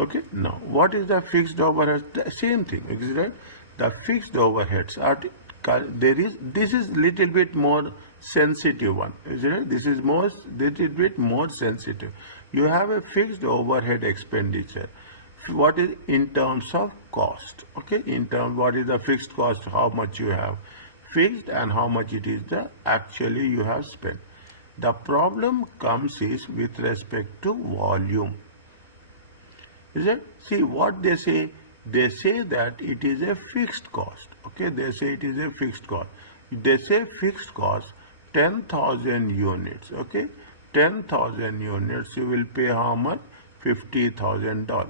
Okay, now what is the fixed overhead? The same thing, is right? The fixed overheads are this is little bit more sensitive one, is it? This is little bit more sensitive. You have a fixed overhead expenditure. What is in terms of cost? Okay, in terms what is the fixed cost? How much you have fixed and how much it is the actually you have spent. The problem comes is with respect to volume. Is it? See what they say. They say that it is a fixed cost. Okay, they say it is a fixed cost. They say fixed cost 10,000 units. Okay, 10,000 units you will pay how much? $50,000.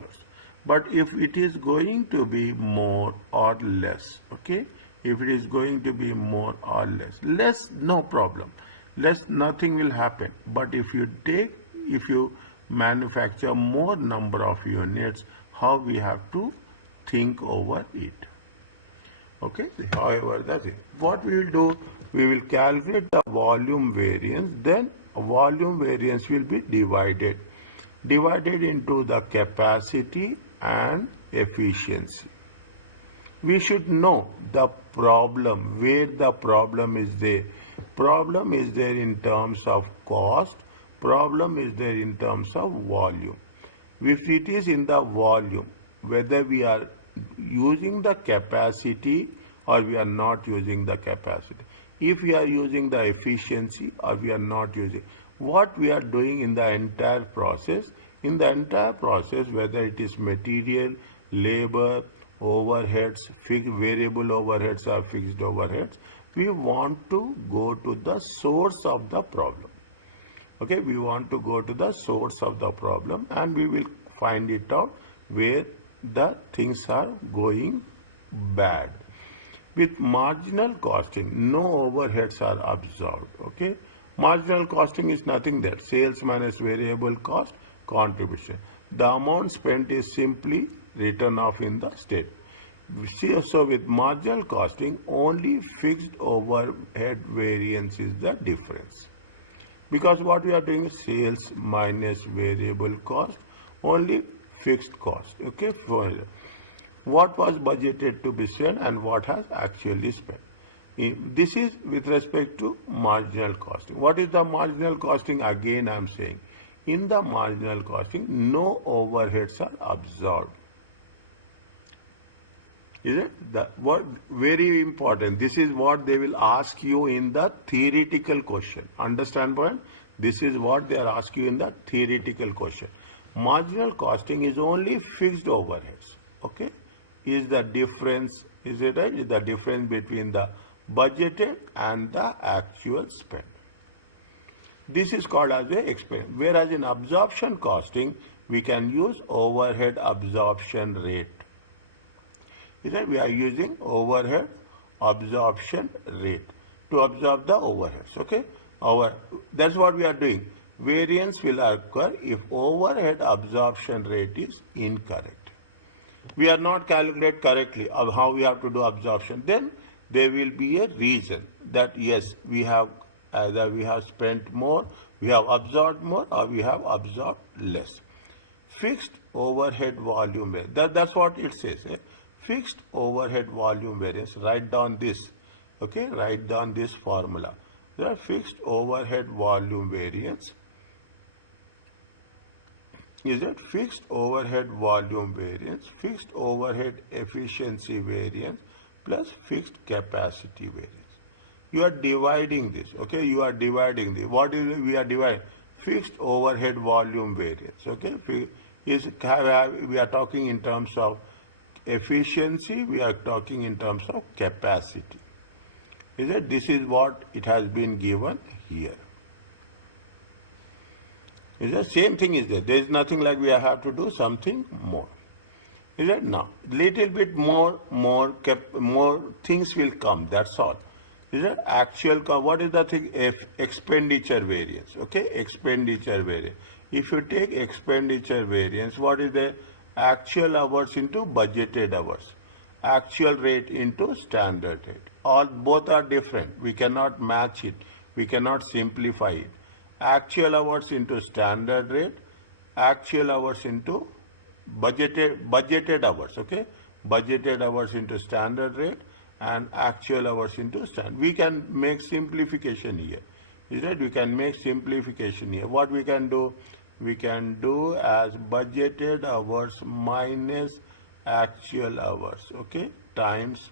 But if it is going to be more or less, okay, if it is going to be more or less no problem, less nothing will happen. But if you manufacture more number of units, how we have to think over it. Okay, however, that's it. What we will do, we will calculate the volume variance, then volume variance will be divided into the capacity and efficiency. We should know the problem, where the problem is there. Problem is there in terms of cost, problem is there in terms of volume. If it is in the volume, whether we are using the capacity or we are not using the capacity. If we are using the efficiency or we are not using, what we are doing in the entire process, whether it is material, labor, overheads, variable overheads or fixed overheads, we want to go to the source of the problem. Okay, we want to go to the source of the problem and we will find it out where the things are going bad. With marginal costing, no overheads are absorbed. Okay, marginal costing is nothing there. Sales minus variable cost contribution. The amount spent is simply written off in the statement. So with marginal costing, only fixed overhead variance is the difference. Because what we are doing is sales minus variable cost, only fixed cost. Okay, what was budgeted to be spent and what has actually spent. This is with respect to marginal costing. What is the marginal costing? Again I am saying, in the marginal costing, no overheads are absorbed. Is it? Very important. This is what they will ask you in the theoretical question. Understand point? This is what they are asking you in the theoretical question. Marginal costing is only fixed overheads. Okay? Is the difference, is it right? Is the difference between the budgeted and the actual spend. This is called as a expense. Whereas in absorption costing, we can use overhead absorption rate. Is that we are using overhead absorption rate to absorb the overheads. Okay, that's what we are doing. Variance will occur if overhead absorption rate is incorrect. We are not calculate correctly of how we have to do absorption. Then there will be a reason that yes, we have either we have spent more, we have absorbed more, or we have absorbed less. Fixed overhead volume variance. That's what it says. Fixed overhead volume variance. Write down this. Okay, write down this formula. The fixed overhead volume variance is it fixed overhead volume variance, fixed overhead efficiency variance plus fixed capacity variance. You are dividing this. Okay, you are dividing this. What is it? We are dividing fixed overhead volume variance. Okay, we are talking in terms of efficiency, we are talking in terms of capacity. Is it? This is what it has been given here. Is the same thing is there. There is nothing like we have to do something more. Is it? Now, little bit more things will come. That's all. Is it? Actual, what is the thing? Expenditure variance. Okay, expenditure variance. If you take expenditure variance, what is the actual hours into budgeted hours? Actual rate into standard rate. Both are different. We cannot match it. We cannot simplify it. Actual hours into standard rate, actual hours into budgeted hours, okay? Budgeted hours into standard rate and actual hours into standard. We can make simplification here. Is that we can make simplification here. What we can do? We can do as budgeted hours minus actual hours, okay? Times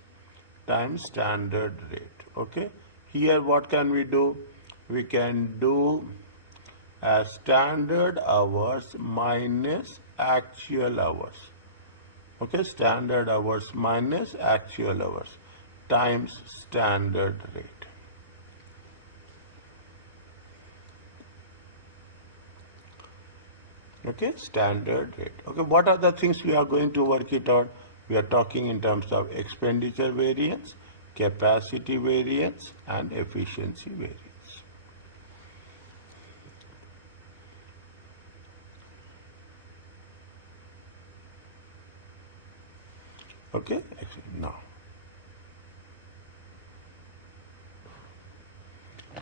standard rate, okay? Here what can we do? We can do as standard hours minus actual hours, okay? Standard hours minus actual hours times standard rate. Okay, standard rate. Okay, what are the things we are going to work it out? We are talking in terms of expenditure variance, capacity variance, and efficiency variance. Okay, now.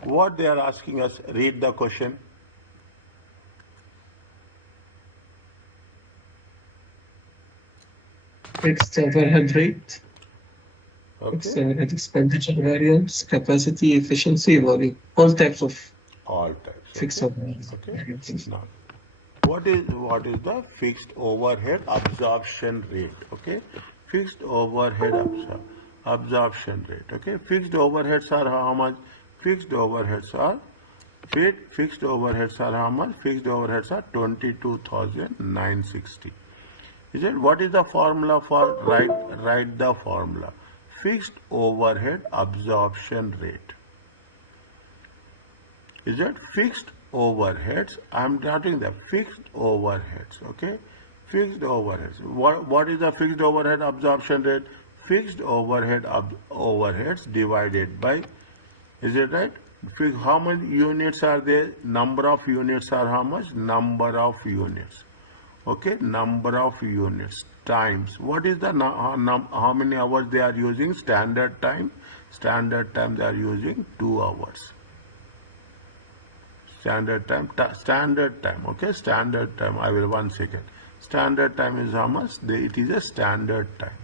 What they are asking us, read the question. Fixed overhead rate, Okay. fixed overhead expenditure variance, capacity, efficiency, volume, all types of fixed overhead variances. Now, what is the fixed overhead absorption rate? Okay, fixed overhead absorption rate. Okay, fixed overheads are how much? Fixed overheads are how much? Fixed overheads are 22,960. Is it? What is the formula for write the formula? Fixed overhead absorption rate. Is it fixed overheads? I'm writing the fixed overheads. Okay, fixed overheads. What is the fixed overhead absorption rate? Fixed overheads divided by. Is it right? How many units are there? Number of units are how much? Number of units. Okay, number of units times. What is the how many hours they are using? Standard time. Standard time they are using 2 hours. Standard time. Okay, standard time. I will 1 second. Standard time is how much? It is a standard time.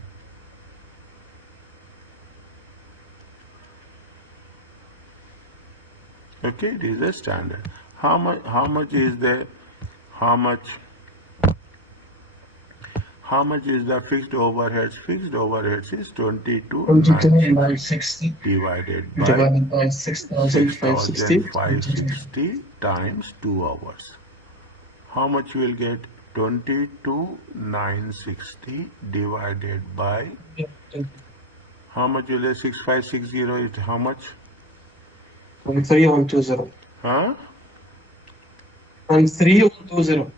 Okay, it is a standard. How much is the fixed overheads? Fixed overheads is 22,960 divided by 6,560 times 2 hours. How much you will get? 22,960 divided by how much will be 6,560 is how much? 13,120. Huh? 13,120.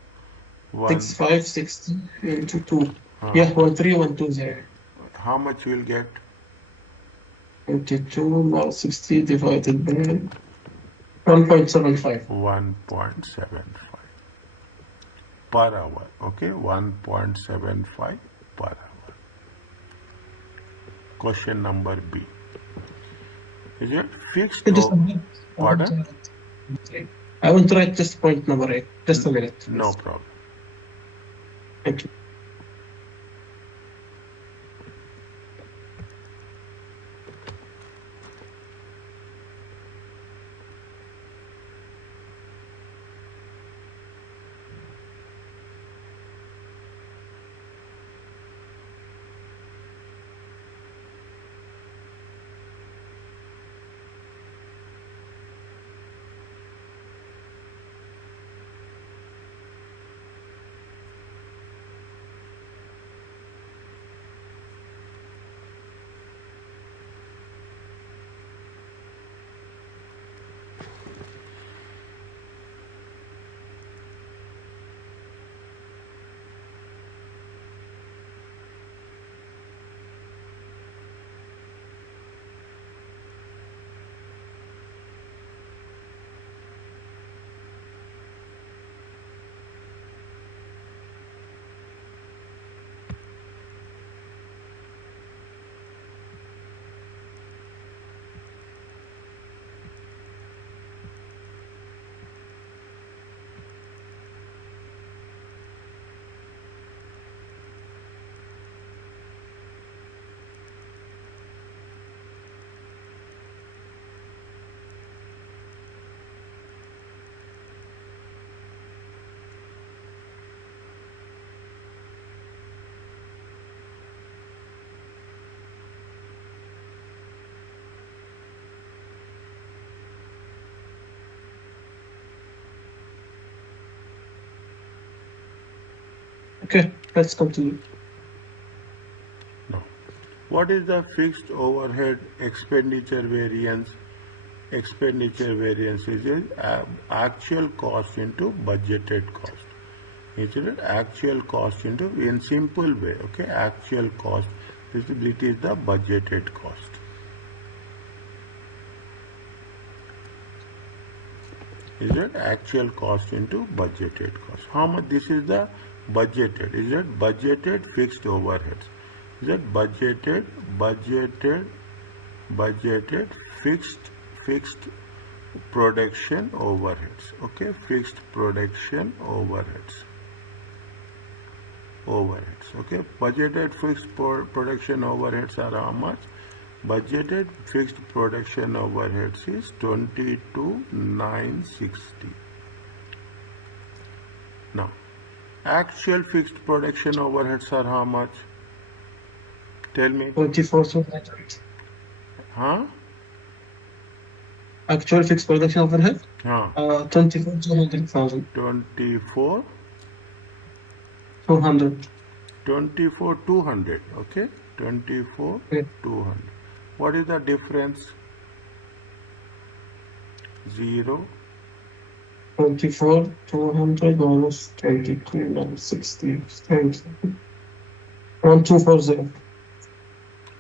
6,560 into 2. Yeah, 13,120. How much you will get? 22 minus 60 divided by 1.75. 1.75 per hour. Okay, 1.75 per hour. Question number B. Is it fixed? Pardon? I want to write just point number 8. Just a minute. Please. No problem. Thank you. Okay, let's continue. Now, what is the fixed overhead expenditure variance? Expenditure variance is actual cost into budgeted cost. Is it actual cost into, in simple way, okay, actual cost, it is the budgeted cost. Is it actual cost into budgeted cost? How much? This is the budgeted. Is it budgeted fixed overheads? Is it budgeted fixed production overheads? Okay, fixed production overheads. Okay, budgeted fixed production overheads are how much? Budgeted fixed production overheads is 22,960. Now, actual fixed production overheads are how much? Tell me. 24,200. Huh? Actual fixed production overhead? Huh. 24,200,000. 200. 24,200. Okay. 24,200. What is the difference? 0. 24,200 minus 22,960 times 1240.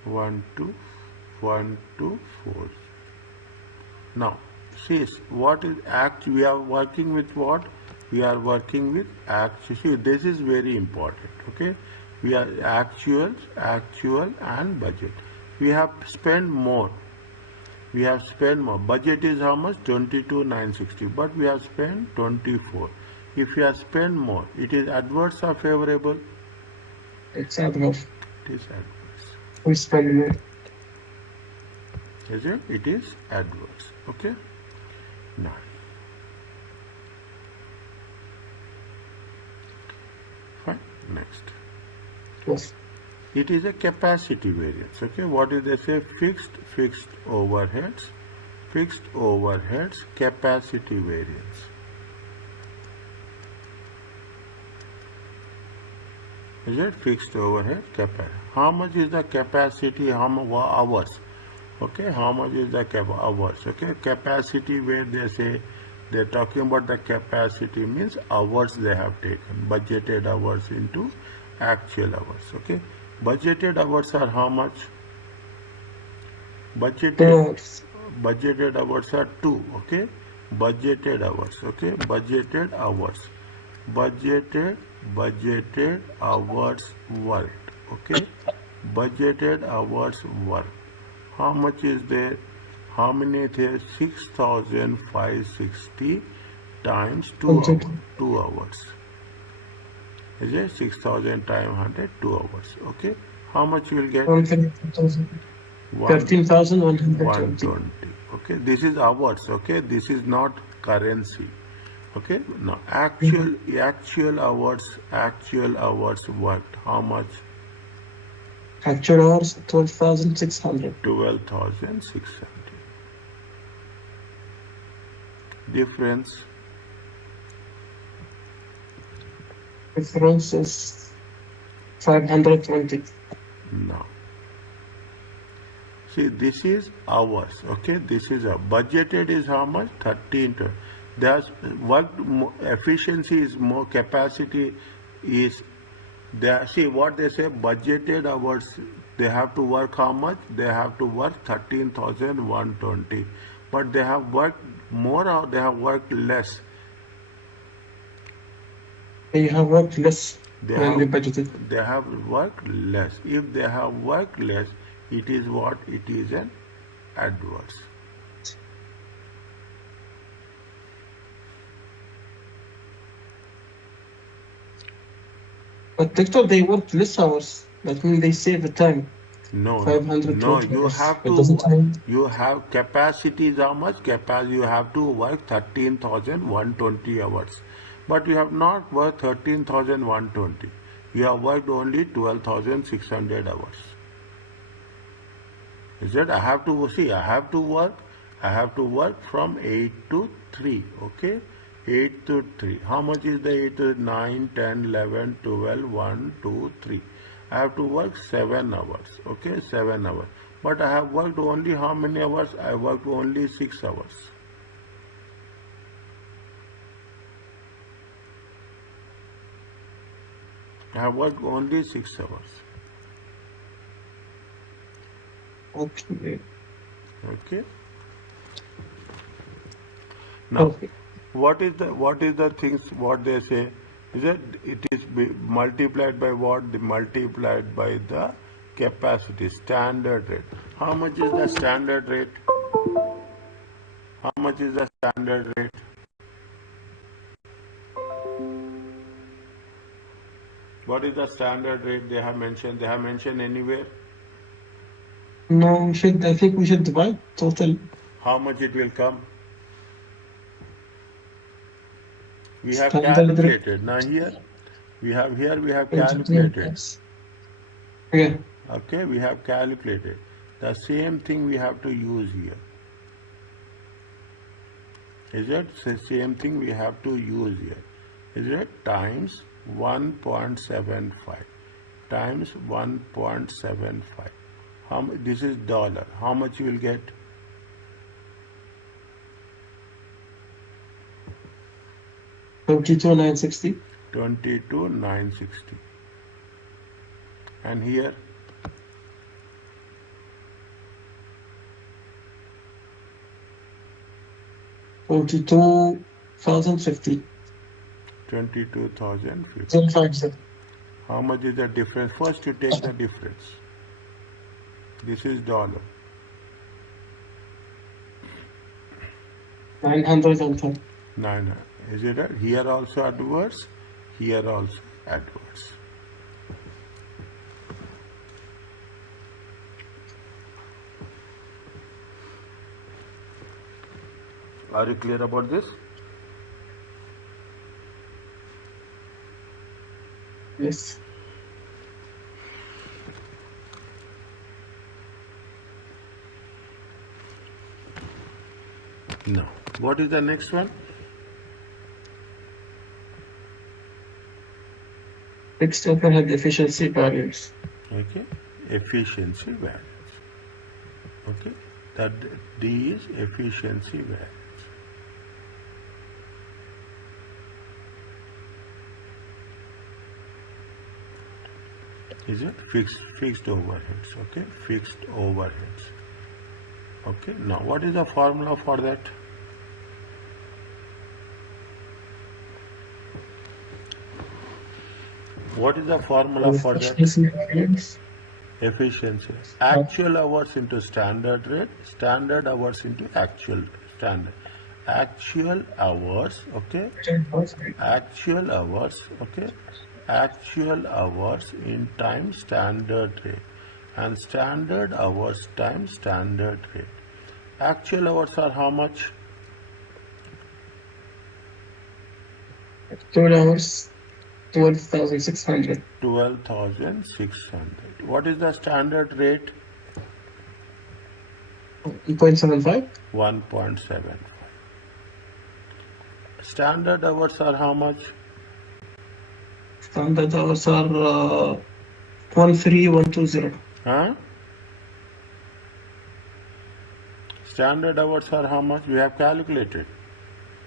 1240. Now, see, what is we are working with what? We are working with actual. See, this is very important. Okay, we are actual and budget. We have spent more. Budget is how much? 22,960. But we have spent 24. If we have spent more, it is adverse or favorable? It's adverse. It is adverse. We spend more. Is it? It is adverse. Okay. Now, fine. Next. Yes. It is a capacity variance. Okay. What is they say? Fixed overheads, capacity variance. Is it fixed overhead capacity? How much is the capacity? How much hours? Okay, how much is the hours? Okay, capacity where they say they're talking about the capacity means hours they have taken, budgeted hours into actual hours. Okay, budgeted hours are how much? Budgeted hours are 2. Okay, budgeted hours. Okay, budgeted hours worked. Okay, budgeted hours worked. How much is there? How many there? 6,560 times 2 hours. 2 hours. Is it 6,000 times 100? 2 hours. Okay. How much you will get? 13,120. Okay. This is hours. Okay. This is not currency. Okay. Now actual hours worked. How much? Actual hours 12,600. 12,600. Difference is 520. now. See, this is hours. Okay, this is a budgeted is how much? 13. There's work efficiency is more, capacity is there. See what they say, budgeted hours, they have to work how much? They have to work 13,120. But they have worked more or they have worked less? They have worked less They than the budgeted. They have worked less. If they have worked less, it is what? It is an adverse. But Doctor, they work less hours. That means they save the time. No, 520 no, you hours. have It doesn't to, mean- you have capacity is how much? You have to work 13,120 hours. But you have not worked 13,120. You have worked only 12,600 hours. Is it? I have to see, I have to work from 8 to 3. Okay. 8 to 3. How much is the 8 to 9, 10, 11, 12, 1, 2, 3. I have to work 7 hours. Okay, 7 hours. But I have worked only how many hours? I worked only 6 hours. I have worked only 6 hours. Okay. Okay. Now, Okay. what is the things what they say? Is that it is multiplied by what? Multiplied by the capacity, standard rate. How much is the standard rate? How much is the standard rate? What is the standard rate they have mentioned? They have mentioned anywhere? No, I think we should divide total. How much it will come? We have Standard rate. calculated. Now we have calculated. Yeah. Okay, we have calculated. The same thing we have to use here. Is it the same thing we have to use here? Is it times 1.75 times 1.75? This is dollar. How much you will get? 22,960. 22,960. And here? 22,050. 22,050. How much is the difference? First you take the difference. This is dollar. 910. 9. Is it right? Here also adverse, here also adverse. Are you clear about this? Yes. No. What is the next one? Fixed overhead efficiency variance. Okay. Efficiency variance. Okay. That D is efficiency variance. Is it fixed overheads? Okay, fixed overheads. Okay, now what is the formula for that? What is the formula for that? Efficiency. Actual hours into standard rate, standard hours into actual standard. Actual hours, okay? Actual hours, okay? Actual hours in time standard rate and standard hours times standard rate. Actual hours are how much? 2 hours, 12,600. 12,600. What is the standard rate? 1.75. 1.75. Standard hours are how much? Standard hours are 13120. Huh? Standard hours are how much? We have calculated.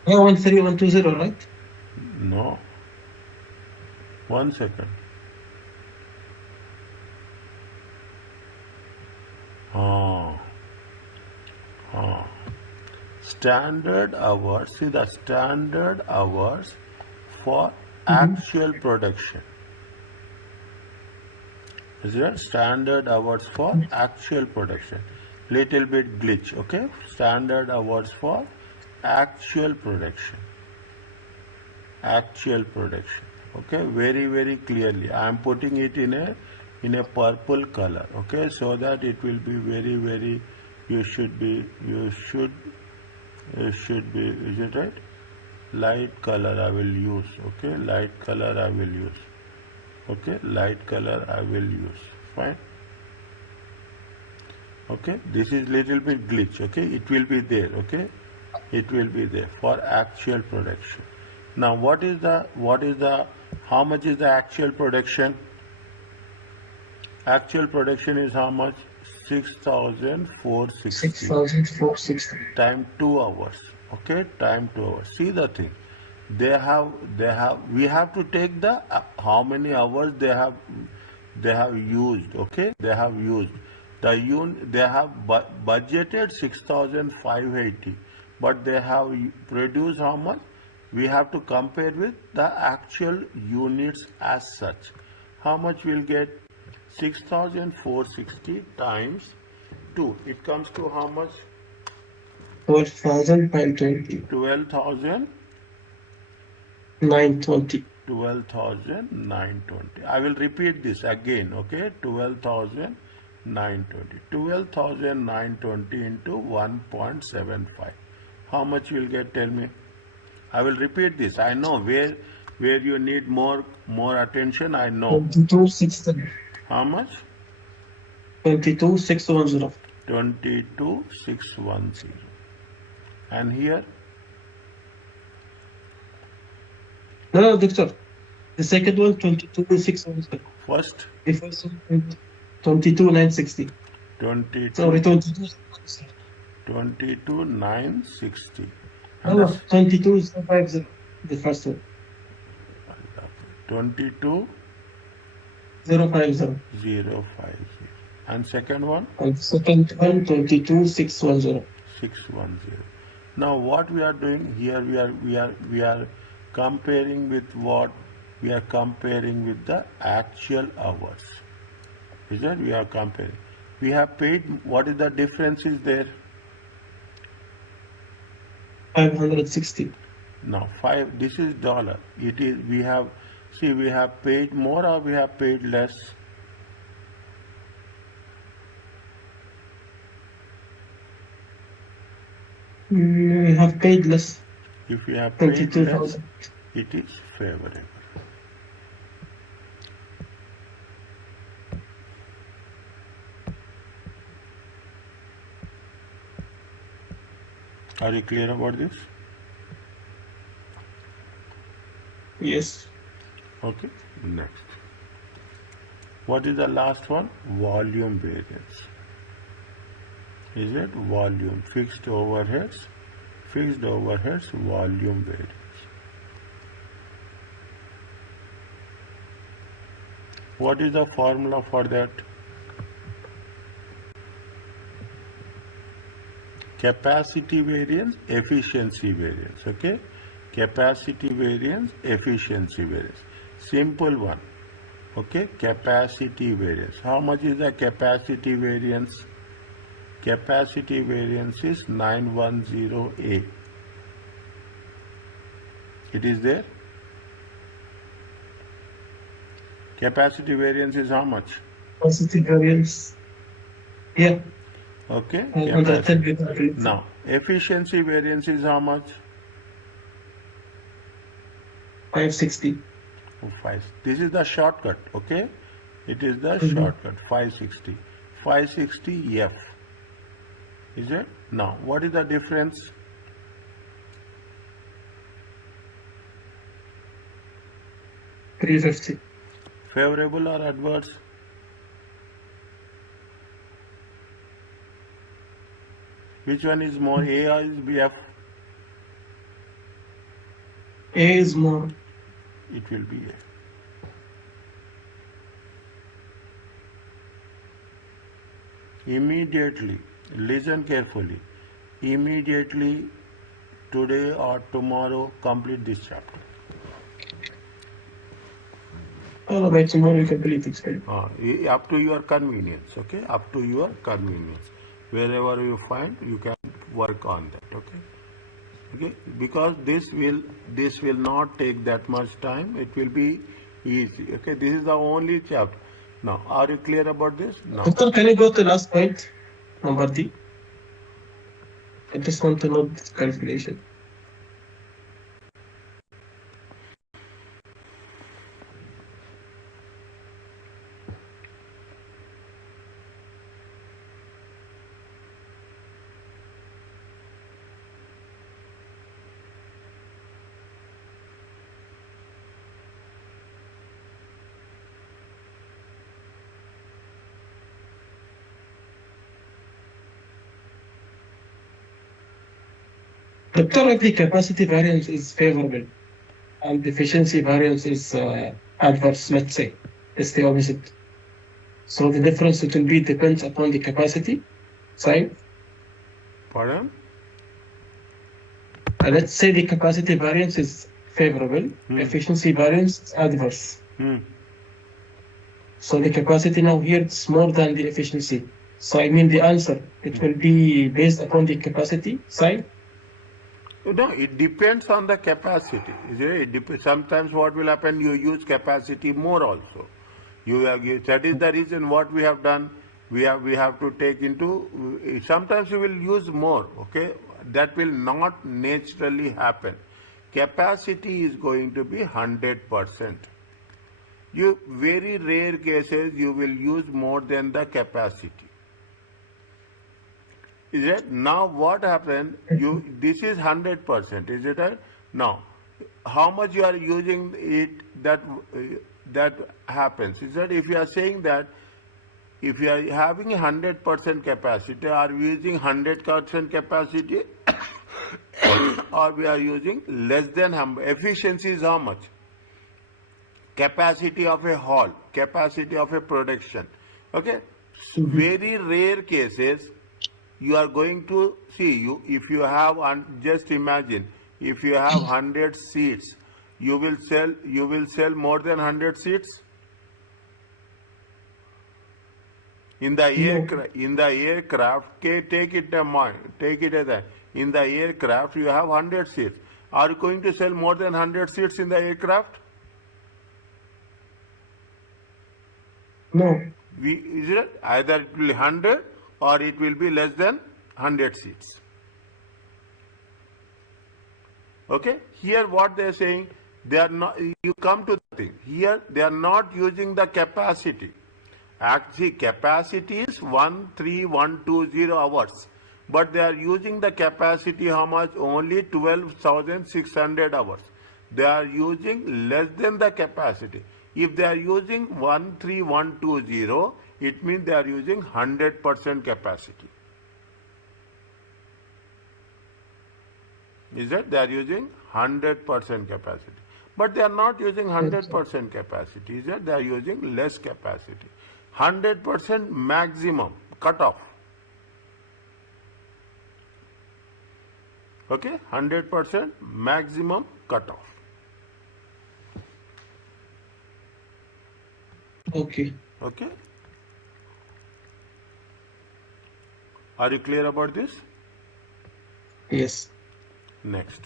Yeah, 13120, right? No. 1 second. Standard hours, see the standard hours for actual production. Is that standard hours for actual production? Little bit glitch, okay? Standard hours for actual production. Actual production. Okay, very clearly. I am putting it in a purple color, okay, so that it will be very you should be, is it right? Light color I will use, okay, light color I will use, okay, light color I will use, fine. Okay, this is little bit glitch, okay, it will be there, okay. It will be there for actual production. Now, how much is the actual production? Actual production is how much? 6,460 6,460. time 2 hours. Okay, time 2 hours. See the thing. We have to take the how many hours they have used. Okay, they have used they have budgeted 6,580, but they have produced how much? We have to compare with the actual units as such. How much we'll get? 6,460 times 2. It comes to how much? 12,920. 12,920. 12,920. I will repeat this again, okay? 12,920. 12,920 into 1.75. How much you will get? Tell me. I will repeat this. I know where you need more attention. I know. 22,610. How much? 22,610. 22,610. And here? No, doctor. The second one, 22,610. First? The first one, 22,960. 22. Sorry, 22,960. No, 22,050. The first one. 22,050. 050. And second one? And the second one, 22,610. 610. Now what we are doing here, we are comparing with what? We are comparing with the actual hours. Is that we are comparing? We have paid. What is the difference is there? 560. Now 5. This is dollar. It is. We have. See, we have paid more or we have paid less. We have paid less. If we have paid less, 22,000. it is favorable. Are you clear about this? Yes. Okay. Next. What is the last one? Volume variance. Is it volume? Fixed overheads, volume variance. What is the formula for that? Capacity variance, efficiency variance. Okay? Capacity variance, efficiency variance. Simple one. Okay? Capacity variance. How much is the capacity variance? Capacity variance is 910A. It is there. Capacity variance is how much? Capacity variance. Yeah. Okay. Capacity. Now, efficiency variance is how much? 560. Oh, 5. This is the shortcut. Okay. It is the shortcut. 560. 560 F. Is it? Now, what is the difference? $350. Favorable or adverse? Which one is more? A or is F? A is more. It will be A. Immediately, listen carefully. Immediately, today or tomorrow, complete this chapter. All by tomorrow you complete it. Up to your convenience, okay? Up to your convenience. Wherever you find, you can work on that, okay? Okay, because this will not take that much time. It will be easy. Okay, this is the only chapter. Now, are you clear about this? No. Doctor, can you go to the last point, number D? I just want to know this calculation. Doctor, if the capacity variance is favorable and the efficiency variance is adverse, let's say, it's the opposite. So the difference it will be depends upon the capacity side. Pardon? Let's say the capacity variance is favorable, efficiency variance is adverse. So the capacity now here is more than the efficiency. So I mean the answer, it will be based upon the capacity side. No, it depends on the capacity. Sometimes what will happen, you use capacity more also. That is the reason what we have done. We have to take into, sometimes you will use more, okay? That will not naturally happen. Capacity is going to be 100%. Very rare cases you will use more than the capacity. Is it? Now what happened? This is 100%. Is it right? Now, how much you are using it, that happens. Is that if you are saying that if you are having 100% capacity, are we using 100% capacity or we are using less than efficiency is how much? Capacity of a hall, capacity of a production. Okay? Very rare cases you are going to see, if you have, just imagine, if you have 100 seats, you will sell more than 100 seats in the aircraft. Take it as that in the aircraft you have 100 seats. Are you going to sell more than 100 seats in the aircraft? No. Is it either it will be 100 or it will be less than 100 seats? Okay, here what they are saying, they are not, you come to the thing, here they are not using the capacity. Actually, capacity is 13,120 hours, but they are using the capacity how much? Only 12,600 hours. They are using less than the capacity. If they are using 13,120, it means they are using 100% capacity. Is that they are using 100% capacity? But they are not using 100% capacity. Is that they are using less capacity? 100% maximum cutoff. Okay, 100% maximum cutoff. Okay. Okay. Are you clear about this? Yes. Next.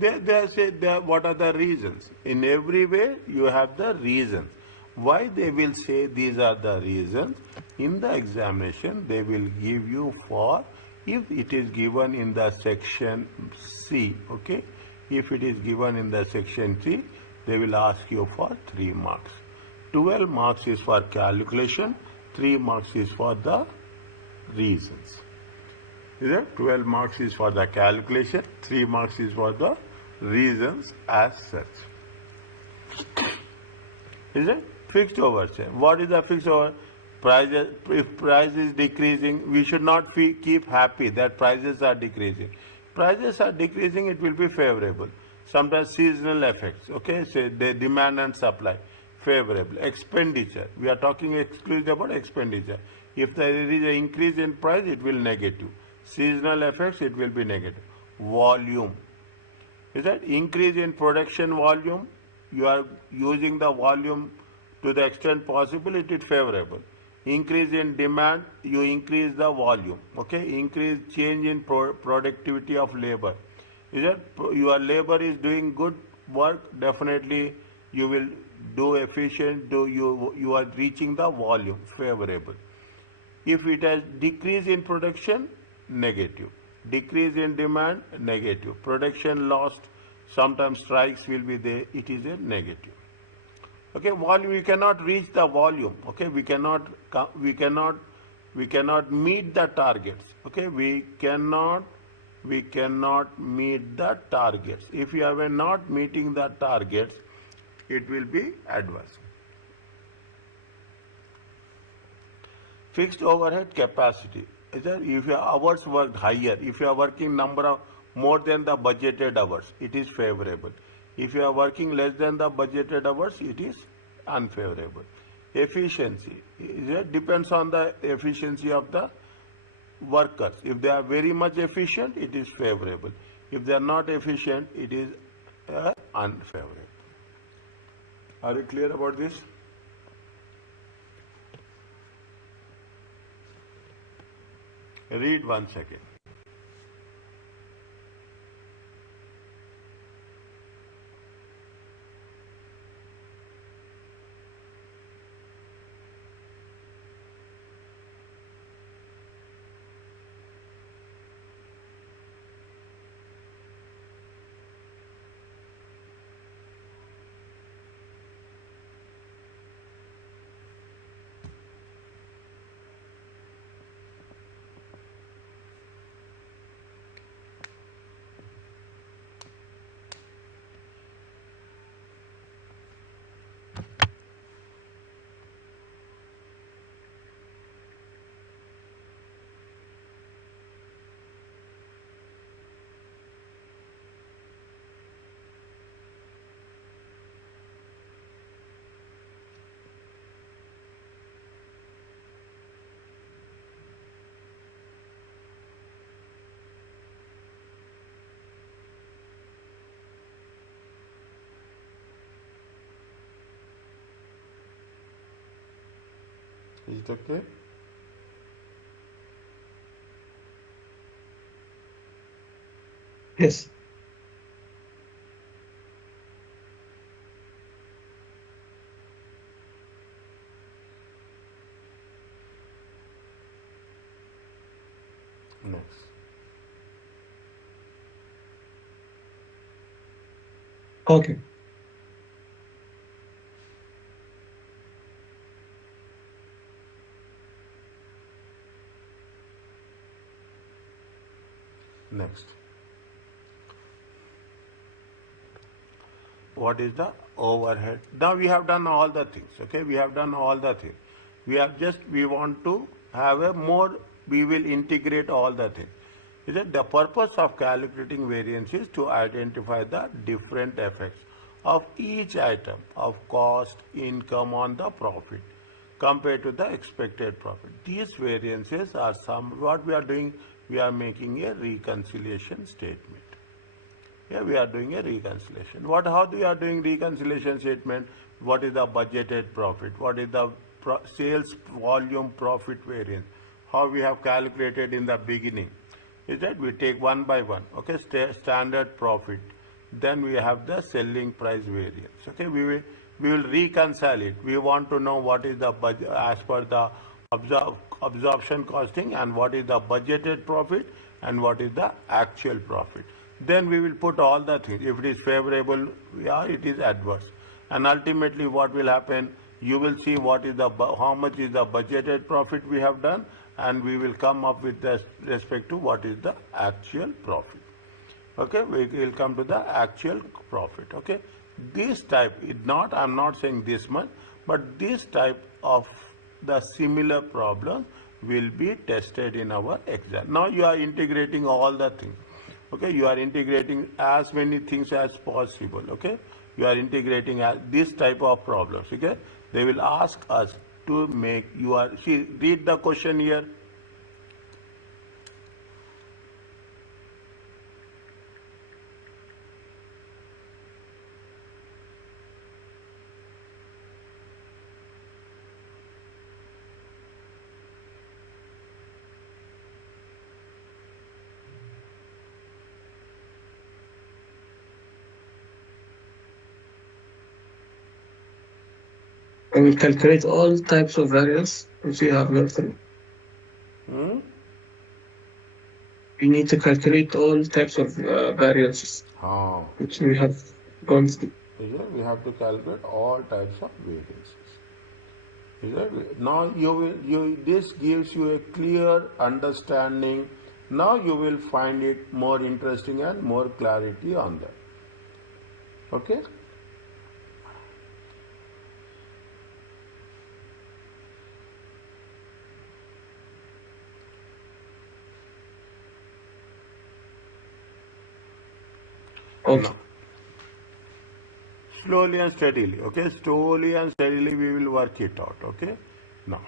They say what are the reasons? In every way you have the reasons. Why they will say these are the reasons? In the examination they will give you for, if it is given in the section C, okay? If it is given in the section C, they will ask you for 3 marks. 12 marks is for calculation, 3 marks is for the reasons. Is it? 12 marks is for the calculation, 3 marks is for the reasons as such. Is it? Fixed overshare. What is the fixed over? Prices, if price is decreasing, we should not keep happy that prices are decreasing. Prices are decreasing, it will be favorable. Sometimes seasonal effects, okay, say the demand and supply, favorable. Expenditure, we are talking exclusively about expenditure. If there is an increase in price, it will negative. Seasonal effects, it will be negative. Volume, is that increase in production volume, you are using the volume to the extent possible, it is favorable. Increase in demand, you increase the volume, okay? Increase change in productivity of labor. Is that your labor is doing good work, definitely you will do efficient, you are reaching the volume, favorable. If it has decrease in production, negative. Decrease in demand, negative. Production lost, sometimes strikes will be there, it is a negative. Okay, volume, we cannot reach the volume. Okay, we cannot meet the targets. Okay, we cannot we cannot meet the targets. If you are not meeting the targets, it will be adverse. Fixed overhead capacity. Is that if your hours worked higher, if you are working number of more than the budgeted hours, it is favorable. If you are working less than the budgeted hours, it is unfavorable. Efficiency. It depends on the efficiency of the workers. If they are very much efficient, it is favorable. If they are not efficient, it is unfavorable. Are you clear about this? Read one second. Is it okay? Yes. Next. Okay. Next. What is the overhead? Now we have done all the things. Okay, we have done all the things. We want to have a more, we will integrate all the things. Is it the purpose of calculating variance is to identify the different effects of each item of cost, income on the profit compared to the expected profit. These variances are what we are doing, we are making a reconciliation statement. Here we are doing a reconciliation. How we are doing reconciliation statement? What is the budgeted profit? What is the sales volume profit variance? How we have calculated in the beginning? Is that we take one by one. Okay, standard profit. Then we have the selling price variance. Okay, we will reconcile it. We want to know what is the budget as per the absorption costing, and what is the budgeted profit and what is the actual profit. Then we will put all the things. If it is favorable, it is adverse. And ultimately what will happen, you will see what is how much is the budgeted profit we have done, and we will come up with respect to what is the actual profit. Okay, we will come to the actual profit. Okay, this type is not, I'm not saying this much, but this type of the similar problem will be tested in our exam. Now you are integrating all the things. Okay, you are integrating as many things as possible. Okay, you are integrating this type of problems. Okay, they will ask us to make read the question here. I will calculate all types of variance which we have gone through. We need to calculate all types of variances which we have gone through. We have to calculate all types of variances. Now this gives you a clear understanding Now you will find it more interesting and more clarity on that. Okay? Okay. Now, slowly and steadily, okay? Slowly and steadily we will work it out, okay? Now,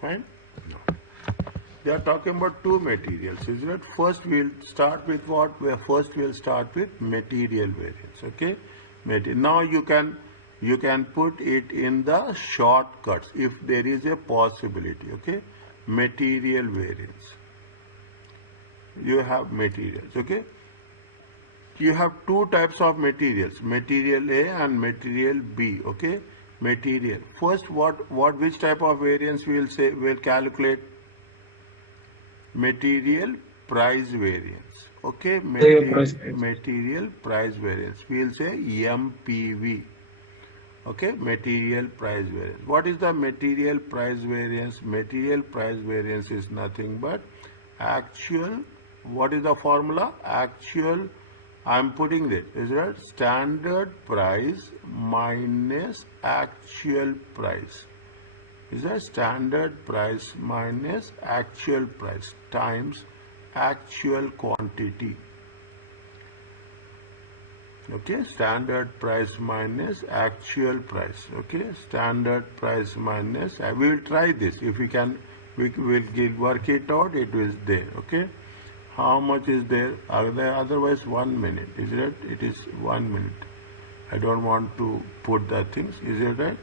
fine? Now, they are talking about two materials, isn't it? First we'll start with what? First we'll start with material variance, okay? Now you can put it in the shortcuts if there is a possibility, okay? Material variance. You have materials, okay? You have two types of materials, material A and material B, okay? Material. First, which type of variance we'll calculate? Material price variance, okay? Material price variance. We'll say MPV, okay? Material price variance. What is the material price variance? Material price variance is nothing but actual. What is the formula? Actual. I'm putting this, is that standard price minus actual price. Is that standard price minus actual price times actual quantity. Okay, standard price minus actual price. Okay, standard price minus, we will try this. If we can, we will work it out, it is there. Okay. How much is there? Otherwise 1 minute. Is it? It is 1 minute. I don't want to put the things. Is it right?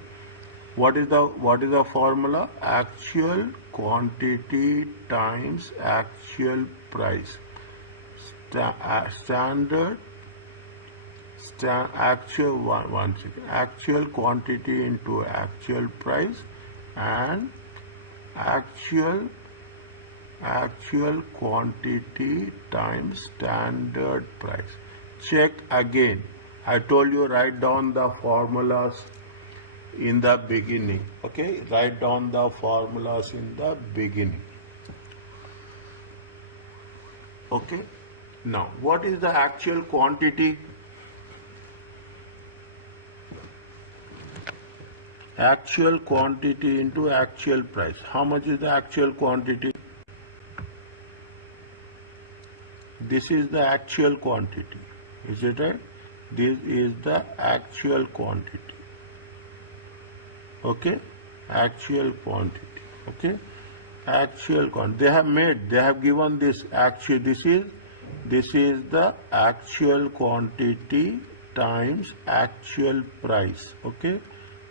What is the formula? Actual quantity times actual price. Actual quantity into actual price and actual quantity times standard price. Check again. I told you write down the formulas in the beginning. Okay, write down the formulas in the beginning. Okay, now what is the actual quantity? Actual quantity into actual price. How much is the actual quantity? This is the actual quantity. Is it right? This is the actual quantity. Okay, actual quantity. Okay, actual quantity. They have given this actual. This is the actual quantity times actual price. Okay,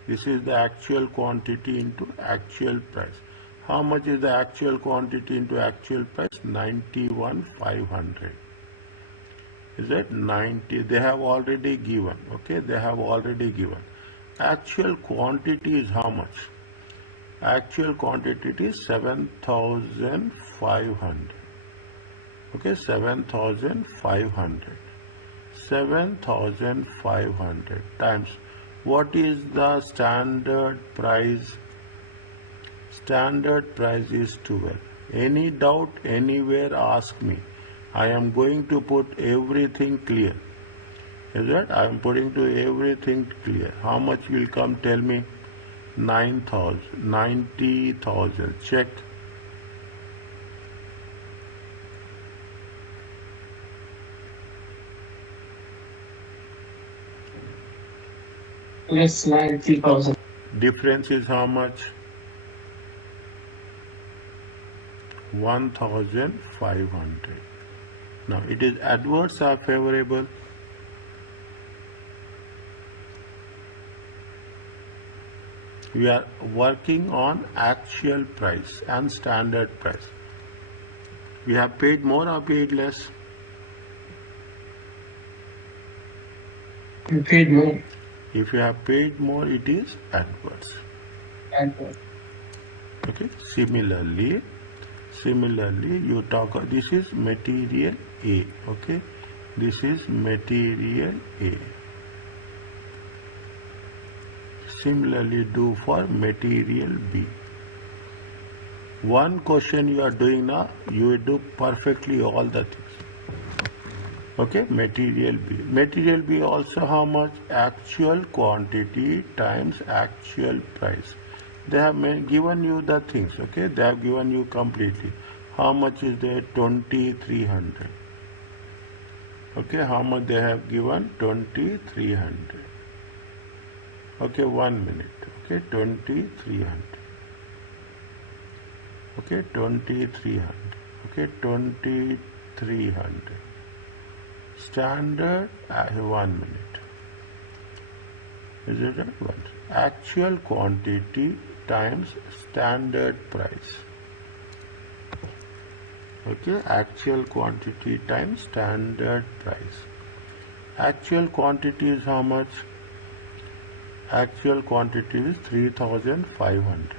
this is the actual quantity into actual price. How much is the actual quantity into actual price? 91,500. Is that 90? They have already given. Okay, they have already given. Actual quantity is how much? Actual quantity is 7,500. Okay, 7,500. 7,500 times. What is the standard price? Standard price is 12. Any doubt anywhere, ask me. I am going to put everything clear. Is that? I am putting to everything clear. How much will come? Tell me. 9,000. 90,000. Check. Yes, 90,000. Difference is how much? 1,500. Now it is adverse or favorable? We are working on actual price and standard price. We have paid more or paid less? You paid more. If you have paid more, it is adverse. Adverse. Okay. Similarly, you talk. This is material A. Okay. This is material A. Similarly, do for material B. One question you are doing now, you will do perfectly all the things. Okay, material B. Material B also how much? Actual quantity times actual price. They have given you the things, okay? They have given you completely. How much is there? 2300. Okay, how much they have given? 2300. Okay, 1 minute. Okay, 2300. Okay, 2300. Okay, 2300. Standard, 1 minute. Is it right? One. Actual quantity times standard price. Okay, actual quantity times standard price. Actual quantity is how much? Actual quantity is 3500.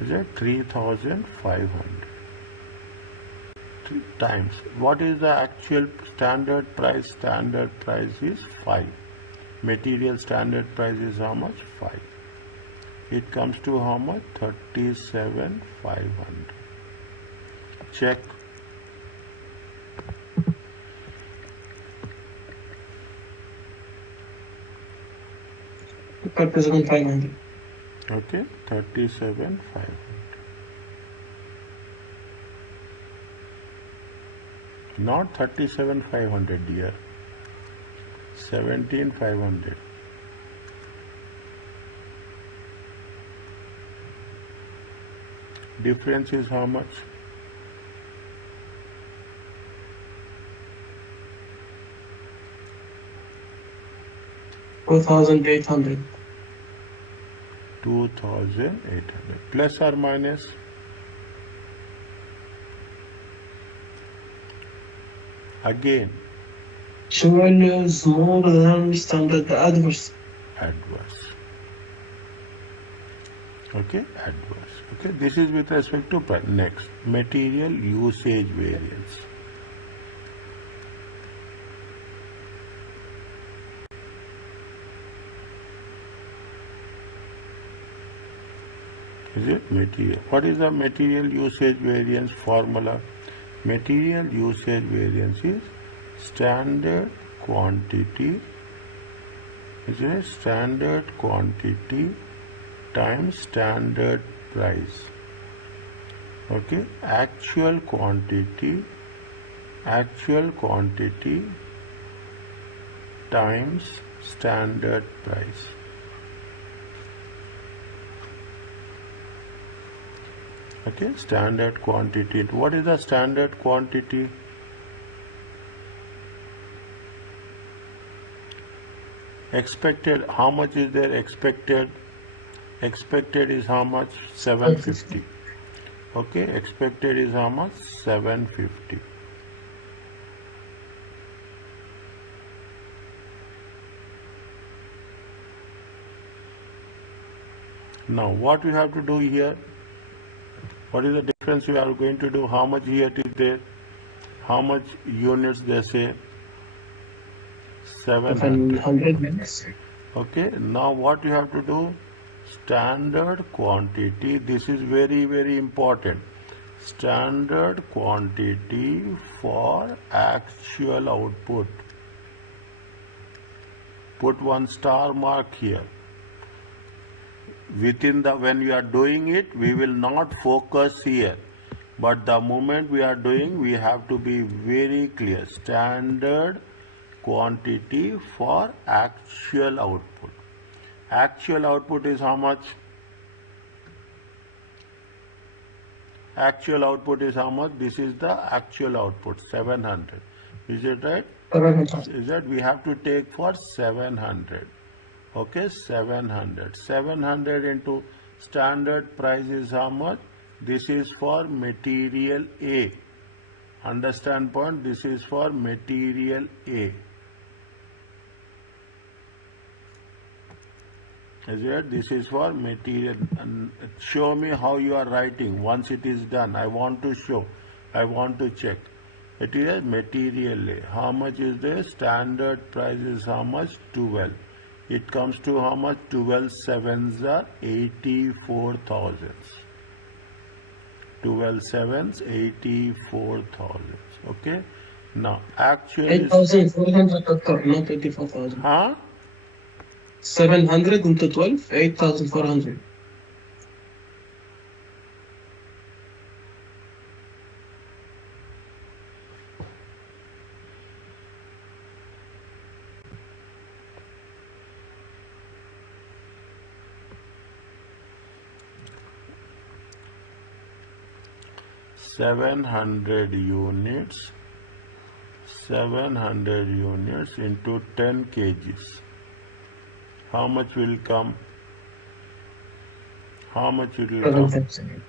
Is it 3500 times what is the actual standard price? Standard price is 5. Material standard price is how much? 5. It comes to how much? 37,500. Check. $37,500. Okay, 37,500. Not 37,500, dear. 17,500. Difference is how much? $2,800. 2,800. Plus or minus? Again, Surely is more than standard adverse. adverse. Okay, adverse. Okay, this is with respect to price. Next, material usage variance. Is it material? What is the material usage variance formula? Material usage variance is standard quantity. Is it standard quantity times standard price? Okay, actual quantity times standard price. Okay, standard quantity. What is the standard quantity? Expected, how much is there expected? Expected is how much? 750. Okay, expected is how much? 750. Now, what we have to do here? What is the difference we are going to do? How much here it is there? How much units they say? 700. 700 minutes. Okay, now what you have to do? Standard quantity. This is very, very important. Standard quantity for actual output. Put one star mark here. Within the, when we are doing it, we will not focus here. But the moment we are doing, we have to be very clear. Standard quantity for actual output. Actual output is how much? Actual output is how much? This is the actual output, 700. Is it right? 700. Is that we have to take for 700. Okay, 700. 700 into standard price is how much? This is for material A. Understand point? This is for material A. Is it? This is for material. And show me how you are writing. Once it is done, I want to show. I want to check. It is materially. How much is the standard price? Is how much? 12. It comes to how much? 12 sevens are 84,000. 12 sevens 84,000. Okay. Now actual is 8,400, doctor, not 84,000. huh? 700 into 12, 8,400. Seven hundred units. 700 units into 10 kgs. How much will come? How much it will come? 7,000.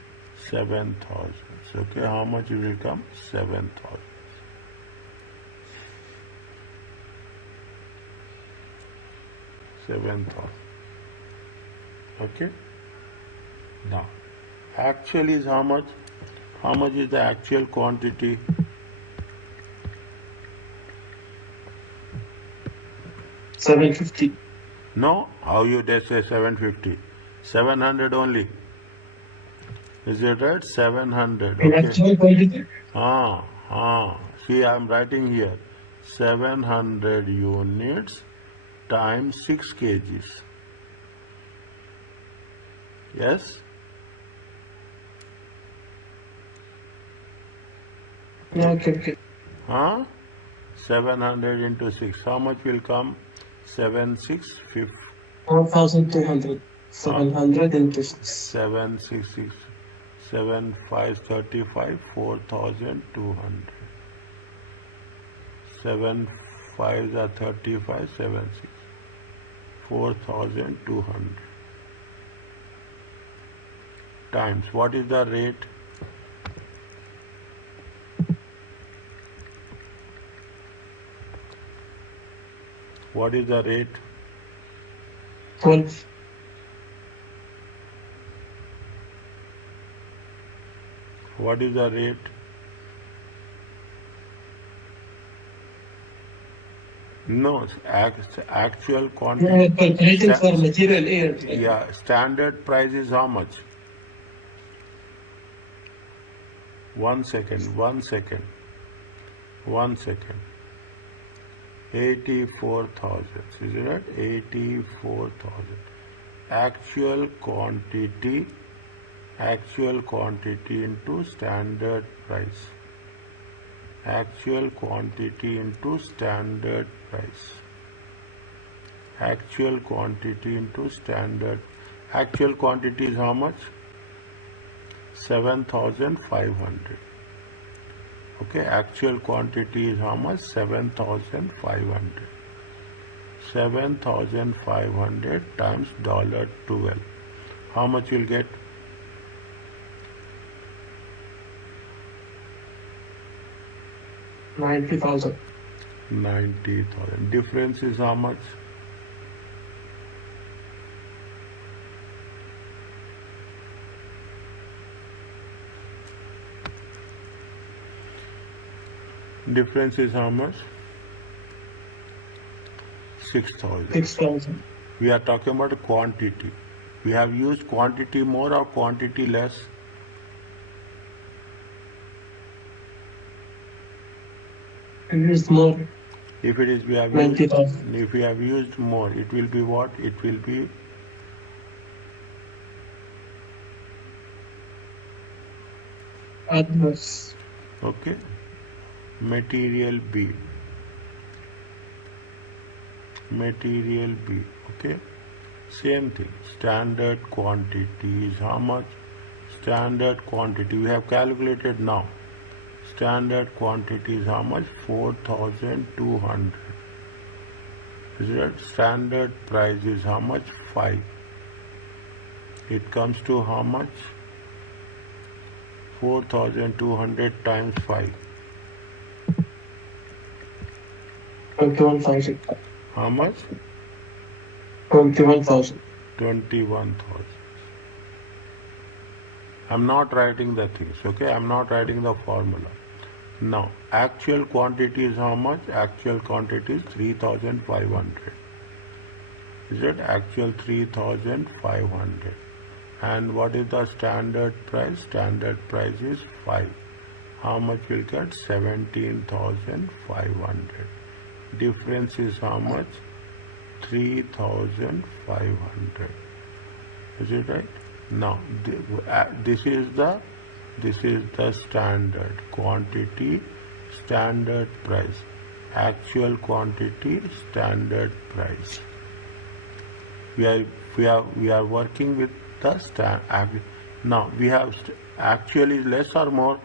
7,000. Okay, how much it will come? 7,000. 7,000. Okay. Now, actual is how much? How much is the actual quantity? 750. No, how you they say 750? 700 only. Is it right? 700. In Okay. actual quantity, See, I am writing here 700 units times 6 kgs. Yes? okay. 700 into 6. How much will come? 7, 6, 50. 4,200. 700 into 6. 7, 6, 6, 7, 5, 35, 4,200. 7, 5 are 35, 7, 6, 4,200. Times, what is the rate? What is the rate? 12. What is the rate? No, actual No, quantity. calculating for material air. Yeah, standard price is how much? 1 second, 1 second, 1 second. 84,000, is it right? 84,000. Actual quantity into standard price. Actual quantity into standard price. Actual quantity into standard. Actual quantity is how much? 7,500. Okay, actual quantity is how much? 7,500. 7,500 times $12. How much you'll get? $90,000. 90,000. Difference is how much? Difference is how much? 6,000. 6,000. We are talking about quantity. We have used quantity more or quantity less? It is more. If it is we have 90,000. if we have used more, it will be what? It will be Adverse. okay. Material B. Material B. Okay. Same thing. Standard quantity is how much? Standard quantity we have calculated now. Standard quantity is how much? 4,200. Is it? Standard price is how much? 5. It comes to how much? 4,200 times 5. 21,000. How much? 21,000. 21,000. I'm not writing the things, okay? I'm not writing the formula. Now, actual quantity is how much? Actual quantity is 3,500. Is it actual 3,500? And what is the standard price? Standard price is 5. How much will get? 17,500. Difference is how much? 3,500. Is it right? Now this is the standard quantity, standard price, actual quantity, standard price. We are working with the standard. Now we have actual is less or more?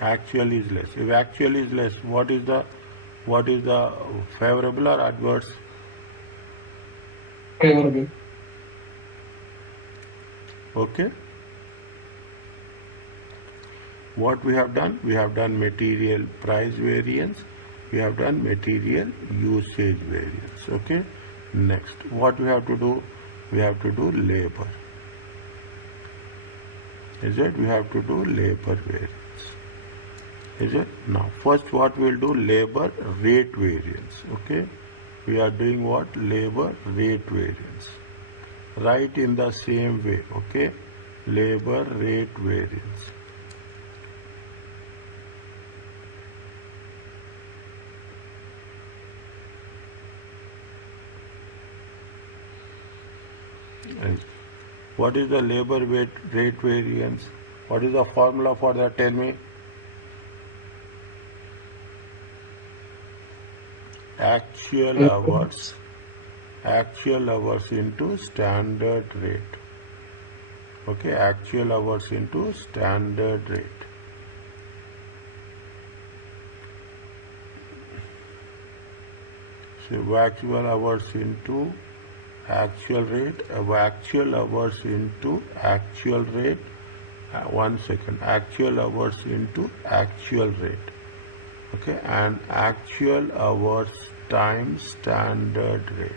Actual is less. If actual is less, what is the favorable or adverse? Favorable. Okay. What we have done? We have done material price variance. We have done material usage variance. Okay. Next, what we have to do? We have to do labor. Is it? We have to do labor variance. Is it? Now, first what we will do? Labor rate variance. Okay. We are doing what? Labor rate variance. Write in the same way. Okay. Labor rate variance. What is the labor rate variance? What is the formula for that? Tell me. Actual hours into standard rate. Okay, actual hours into standard rate. So actual hours into actual rate, actual hours into actual rate. 1 second. Actual hours into actual rate. Okay, and actual hours times standard rate.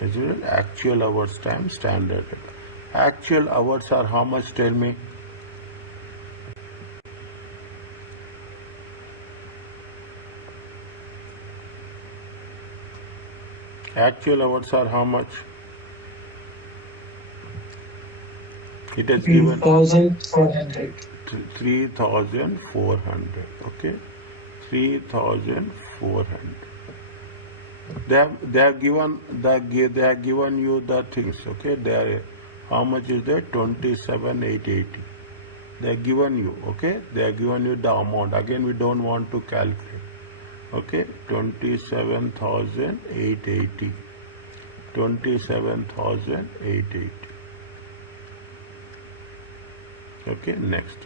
Is it? Actual hours times standard rate. Actual hours are how much? Tell me. Actual hours are how much? It has given 3,400. 3,400. Okay, 3,400. They have given you the things. Okay, they are, how much is that? 27,880. They have given you. Okay, they have given you the amount. Again, we don't want to calculate. Okay, 27,880. 27,880. Okay, next.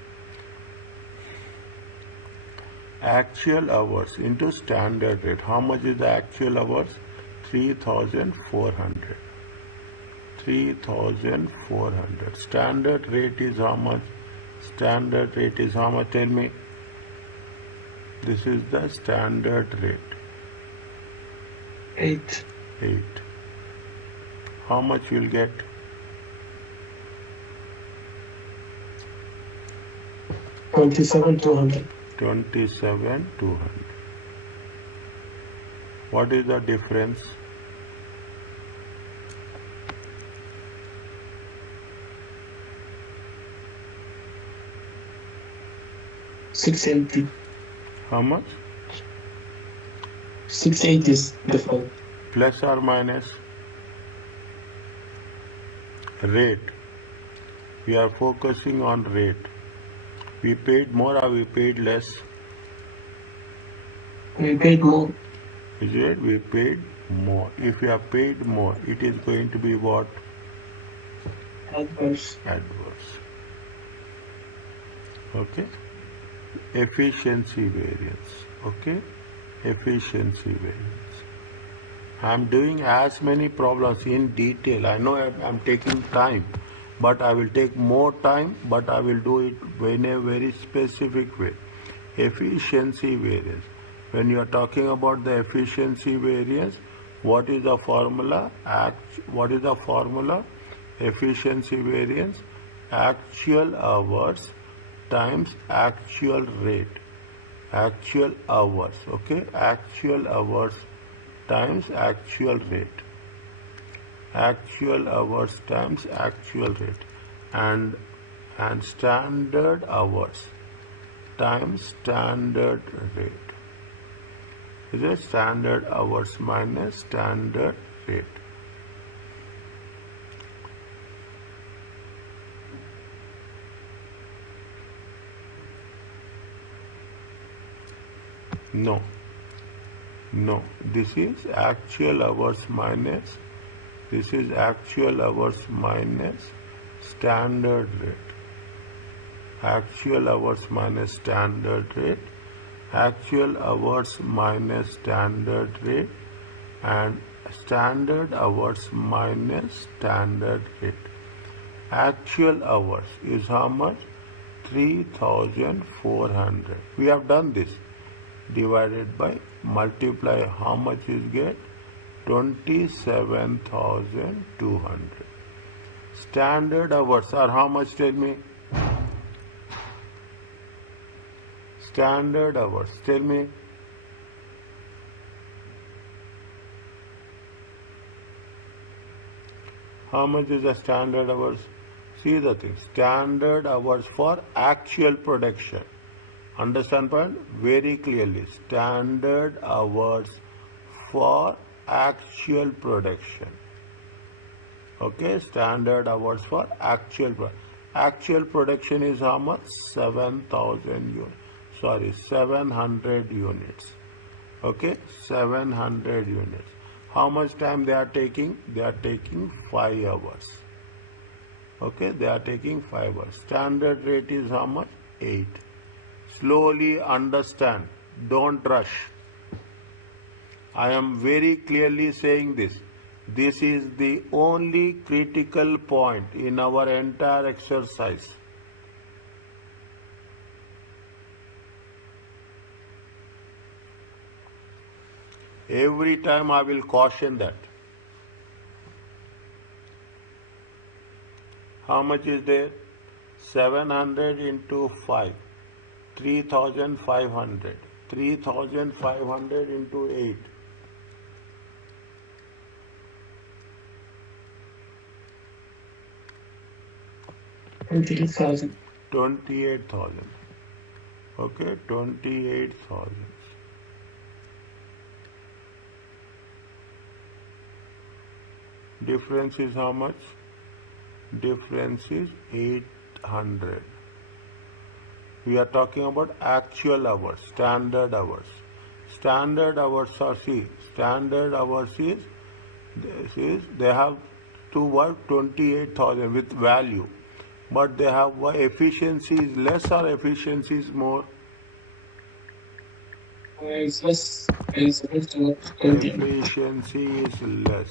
Actual hours into standard rate. How much is the actual hours? 3,400. 3,400. Standard rate is how much? Standard rate is how much? Tell me. This is the standard rate. 8. 8. How much you will get? 27,200. 27,200. What is the difference? $680. How much? 680 is different. Plus or minus? Rate. We are focusing on rate. We paid more or we paid less? We paid more. Is it? We paid more. If we have paid more, it is going to be what? Adverse. Adverse. Okay. Efficiency variance. Okay. Efficiency variance. I am doing as many problems in detail. I know I am taking time, but I will take more time, but I will do it in a very specific way. Efficiency variance. When you are talking about the efficiency variance, what is the formula? What is the formula? Efficiency variance, actual hours times actual rate. Actual hours, okay? Actual hours times actual rate. Actual hours times actual rate. And standard hours times standard rate. Is it standard hours minus standard rate? No. No. This is actual hours minus. This is actual hours minus standard rate. Actual hours minus standard rate. Actual hours minus standard rate, and standard hours minus standard rate. Actual hours is how much? 3,400. We have done this. Divided by, multiply, how much is get? 27,200. Standard hours are how much, tell me? Standard hours, tell me. How much is the standard hours? See the thing. Standard hours for actual production. Understand point? Very clearly. Standard hours for actual production. Okay, standard hours for actual production is how much? 7,000 units. 700 units. Okay, 700 units. How much time they are taking? They are taking 5 hours. Okay, they are taking 5 hours. Standard rate is how much? 8. Slowly understand. Don't rush. I am very clearly saying this. This is the only critical point in our entire exercise. Every time I will caution that. How much is there? 700 into 5. 3,500. 3,500 into 8. 28,000. 28,000. Okay, 28,000. Difference is how much? Difference is 800. We are talking about actual hours, standard hours. Standard hours are, see, standard hours is, they have to work 28,000 with value. But they have efficiency is less or efficiency is more? It's less. It's supposed to work 20. Efficiency is less.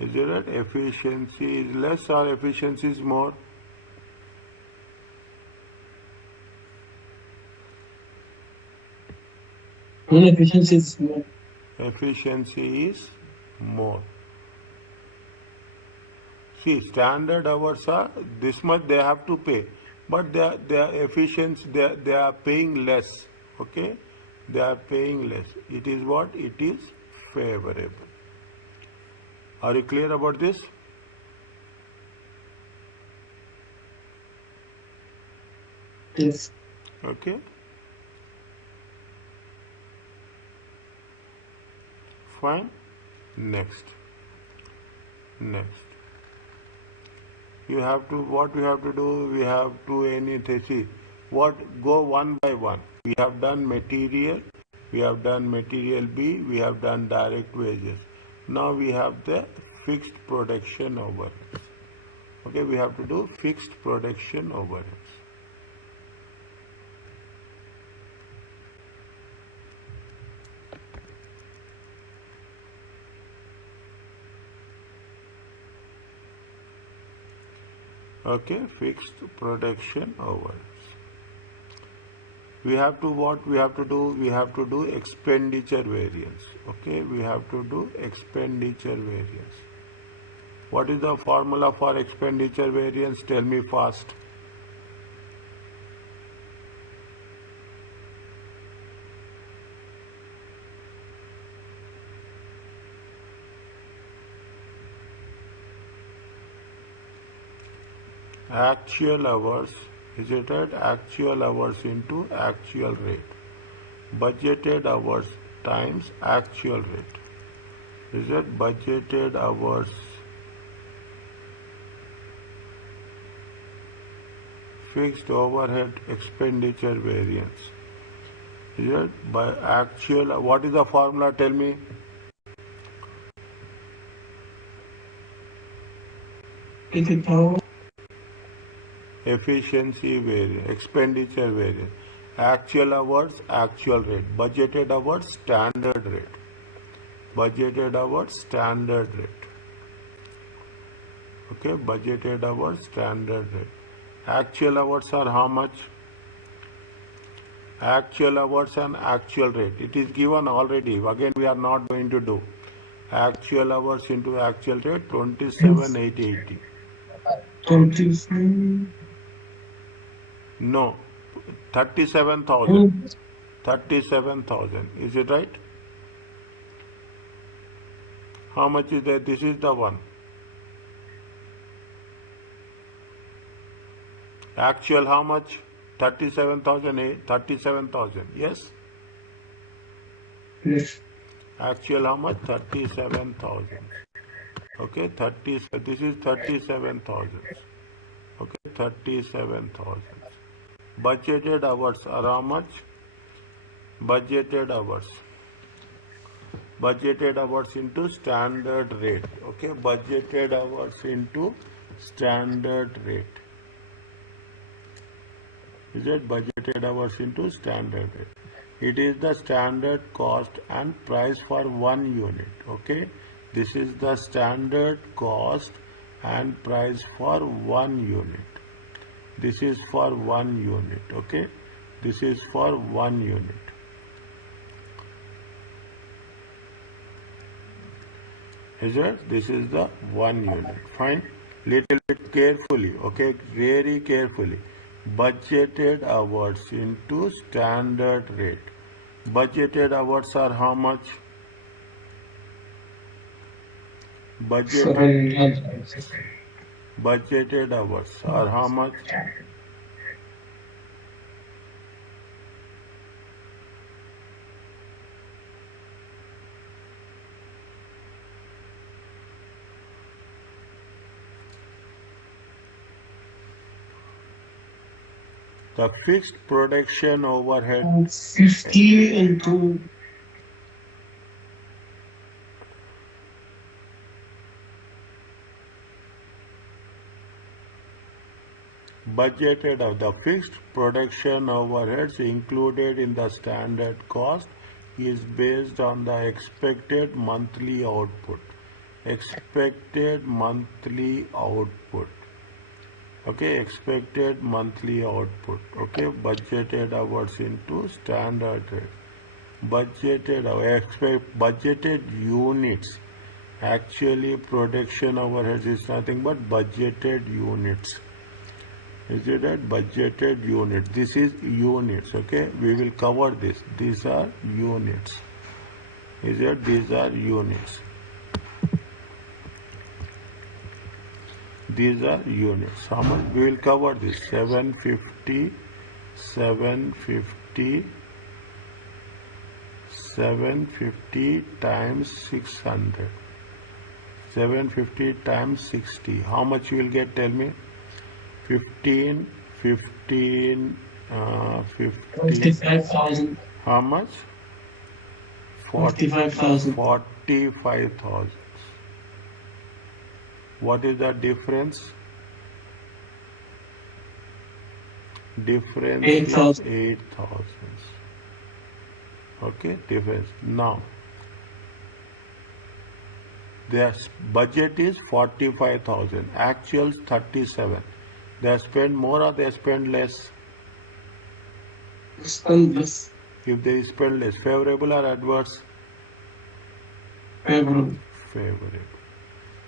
Is it right? Efficiency is less or efficiency is more? Efficiency is more. Efficiency is more. See, standard hours are this much they have to pay, but their efficiency they are paying less. Okay, they are paying less. It is what? It is favorable. Are you clear about this? Yes. Okay. Fine. Next. You have to, what we have to do? We have to anything. See, what, go one by one. We have done material. We have done material B. We have done direct wages. Now we have the fixed production overheads. Okay, we have to do fixed production overheads. Okay, fixed production overheads. We have to what we have to do? We have to do expenditure variance. Okay, we have to do expenditure variance. What is the formula for expenditure variance? Tell me fast. Actual hours, is it right? Actual hours into actual rate. Budgeted hours times actual rate. Is it budgeted hours fixed overhead expenditure variance? Is it by actual, what is the formula? Tell me. Efficiency variance, expenditure variance, actual hours, actual rate, budgeted hours, standard rate, budgeted hours, standard rate. Okay, budgeted hours, standard rate. Actual hours are how much? Actual hours and actual rate. It is given already. Again, we are not going to do. Actual hours into actual rate, 27,880. 27. No, 37,000. 37,000. Is it right? How much is there? This is the one. Actual how much? 37,000. 37,000. Yes? Yes. Actual how much? 37,000. Okay, this is 37,000. Okay, 37,000. Budgeted hours are how much? Budgeted hours. Budgeted hours into standard rate. Okay, budgeted hours into standard rate. Is it budgeted hours into standard rate? It is the standard cost and price for 1 unit. Okay, this is the standard cost and price for 1 unit. This is for 1 unit. Okay, this is for 1 unit. Is it? This is the 1 unit. Fine. Little bit carefully. Okay, very carefully. Budgeted hours into standard rate. Budgeted hours are how much? Budgeted hours are how much? The fixed production overhead 50 into budgeted of the fixed production overheads included in the standard cost is based on the expected monthly output. Expected monthly output. Okay, expected monthly output. Okay, budgeted hours into standard rate. Budgeted units. Actually, production overheads is nothing but budgeted units. Is it right? Budgeted unit. This is units. Okay, we will cover this. These are units. Is it? These are units. These are units. How much? We will cover this. 750, 750, 750 times 600. 750 times 60. How much you will get? Tell me. 15, 15, 55,000. How much? 45,000. 45,000. What is the difference? Difference is 8,000. 8,000. Okay, difference. Now, their budget is 45,000. Actuals 37. They spend more or they spend less? Spend less. If they spend less, favorable or adverse? Favorable. Favorable.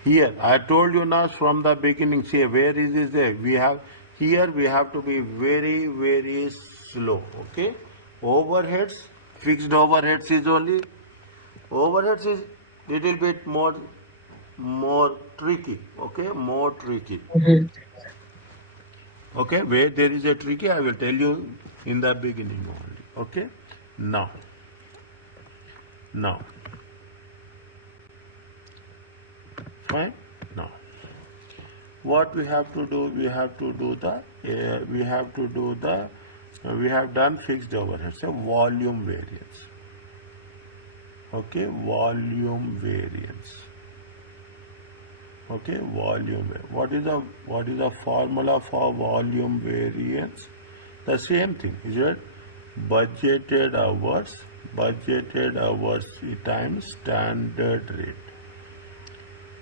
Here, I told you now from the beginning, see where is this there? We have, here we have to be very, very slow, okay? Overheads, fixed overheads is only, overheads is little bit more tricky, okay? More tricky. Mhm. Okay, where there is a tricky, I will tell you in the beginning only, okay? Now, fine? Now. What we have to do, we have done fixed overhead, so volume variance, okay, volume variance, okay, what is the formula for volume variance? The same thing, is it? Budgeted hours times standard rate.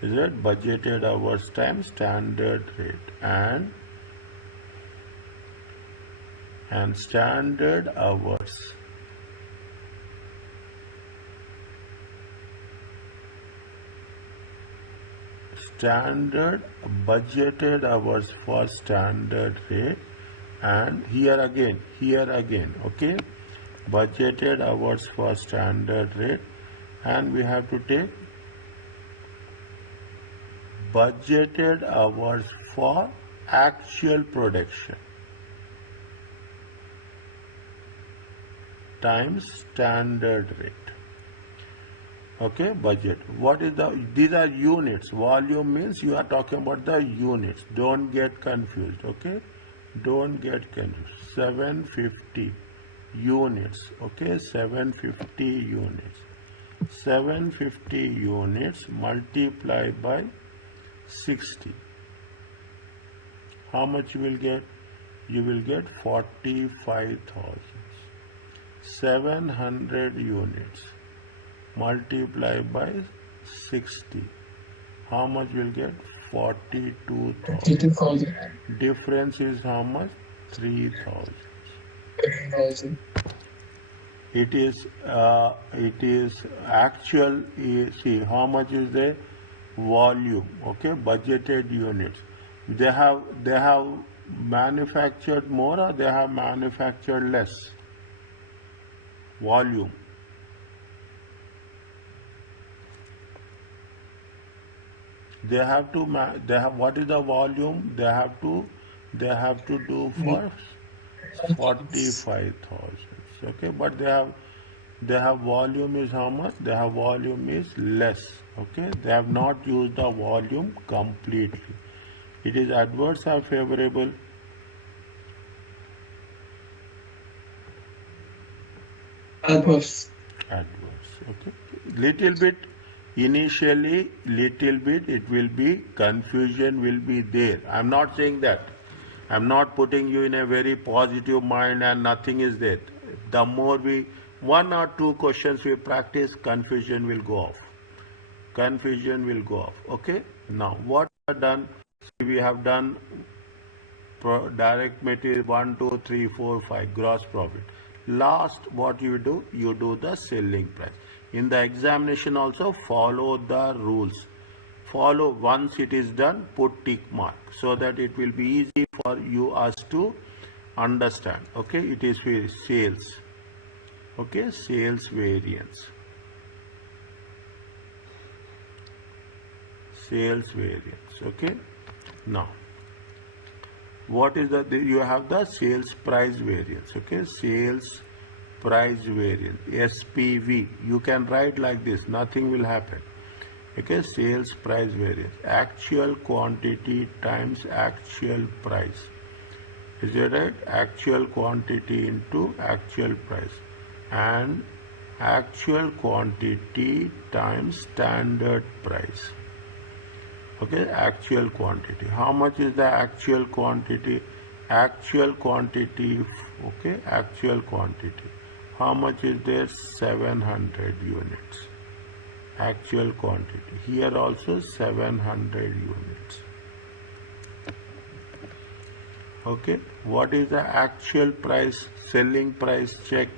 Is it budgeted hours times standard rate, and standard hours budgeted hours for standard rate, and here again, okay, budgeted hours for standard rate, and we have to take budgeted hours for actual production times standard rate. Okay, budget. What is these are units. Volume means you are talking about the units. Don't get confused, okay? Don't get confused. 750 units, okay? 750 units. 750 units multiplied by 60. How much you will get? You will get 45,000. 700 units multiplied by 60. How much will get? 42,000. 52,000. Difference is how much? 3,000. 3,000. It is actual. See how much is the volume? Okay, budgeted units. They have manufactured more or they have manufactured less? Volume. They have to what is the volume? They have to do for 45,000. Okay, but they have volume is how much? They have volume is less. Okay, they have not used the volume completely. It is adverse or favorable? Adverse. Adverse. Okay, little bit. Initially, little bit it will be, confusion will be there. I'm not saying that. I'm not putting you in a very positive mind and nothing is there. The more one or two questions we practice, confusion will go off. Confusion will go off. Okay? Now, what we have done? We have done direct material 1, 2, 3, 4, 5, gross profit. Last, what you do? You do the selling price. In the examination also, follow the rules. Follow, once it is done, put tick mark so that it will be easy for us to understand. Okay, it is for sales. Okay, sales variance. Sales variance. Okay, now what is you have the sales price variance. Okay, sales price variance, SPV. You can write like this, nothing will happen. Okay, sales price variance, actual quantity times actual price. Is it right? Actual quantity into actual price, and actual quantity times standard price. Okay, actual quantity. How much is the actual quantity? Actual quantity, okay, actual quantity. How much is there? 700 units. Actual quantity. Here also 700 units. Okay, what is the actual price, selling price? Check.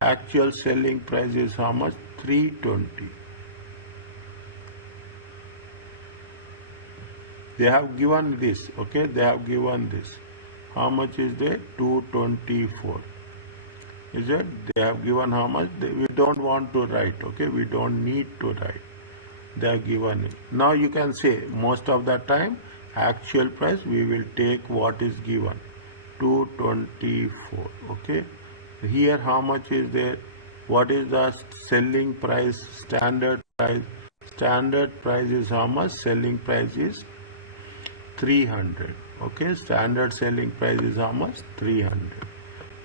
Actual selling price is how much? 320. They have given this, okay, they have given this. How much is there? 224. Is it? They have given how much? We don't want to write, okay, we don't need to write. They have given it. Now you can say, most of the time, actual price, we will take what is given. 224, okay. Here how much is there? What is the selling price, standard price? Standard price is how much? Selling price is 300. Okay, standard selling price is how much? 300.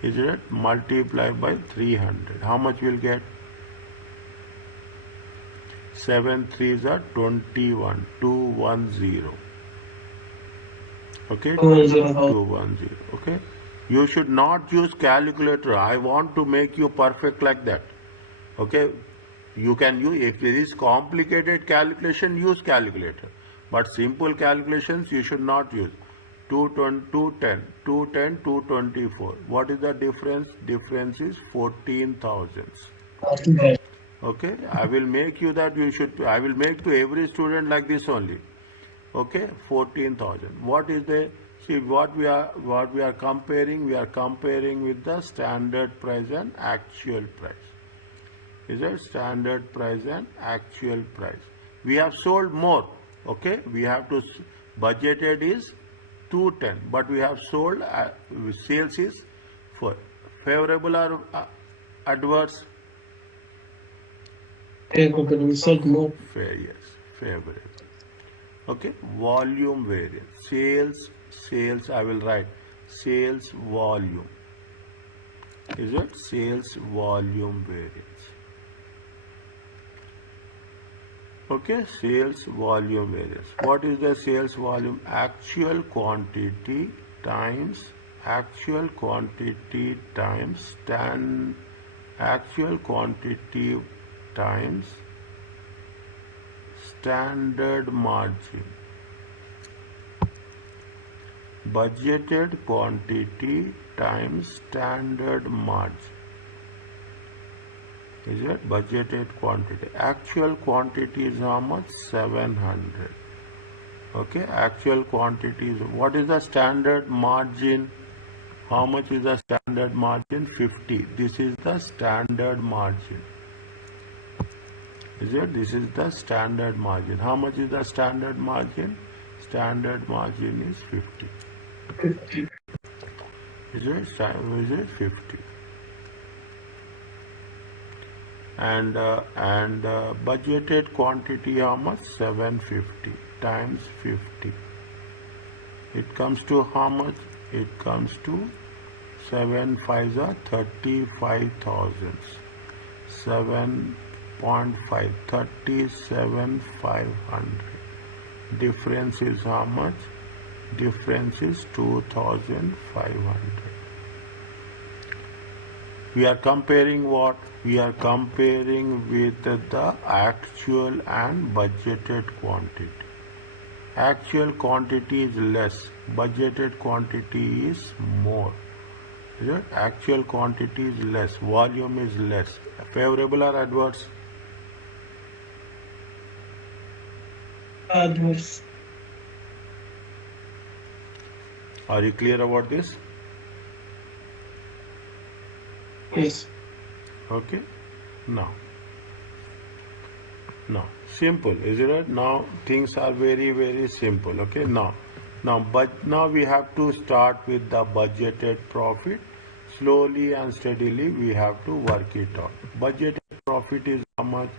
Is it? Multiplied by 300. How much we'll get? 7 3s are 21. 210. Okay, 210. Okay. You should not use calculator. I want to make you perfect like that. Okay. You can use, if there is complicated calculation, use calculator. But simple calculations you should not use. 210, 224. What is the difference? Difference is 14,000. Okay, I will make you that you should, I will make to every student like this only. Okay, 14,000. What is the, see what we are comparing? We are comparing with the standard price and actual price. Is it standard price and actual price? We have sold more. Okay, we have to, budgeted is 210, but we have sold, sales is 4. Favorable or adverse? Favorable. We sold more. Fair, yes, favorable. Okay, volume variance. Sales, I will write sales volume. Is it? Sales volume variance. Okay, sales volume variance. What is the sales volume? Actual quantity times actual quantity times actual quantity times standard margin. Budgeted quantity times standard margin. Is it? Budgeted quantity. Actual quantity is how much? 700. Okay, actual quantity is, what is the standard margin? How much is the standard margin? 50. This is the standard margin. Is it? This is the standard margin. How much is the standard margin? Standard margin is 50. 50. Is it 50? And budgeted quantity how much? 750 times 50. It comes to how much? It comes to 7 5s are 35,000. 7.5, 37,500. Difference is how much? Difference is 2,500. We are comparing what? We are comparing with the actual and budgeted quantity. Actual quantity is less, budgeted quantity is more. Is it? Actual quantity is less, volume is less. Favorable or adverse? Adverse. Are you clear about this? Yes. Okay. Now, simple, is it right? Now things are very, very simple. Okay. But now we have to start with the budgeted profit. Slowly and steadily we have to work it out. Budgeted profit is how much?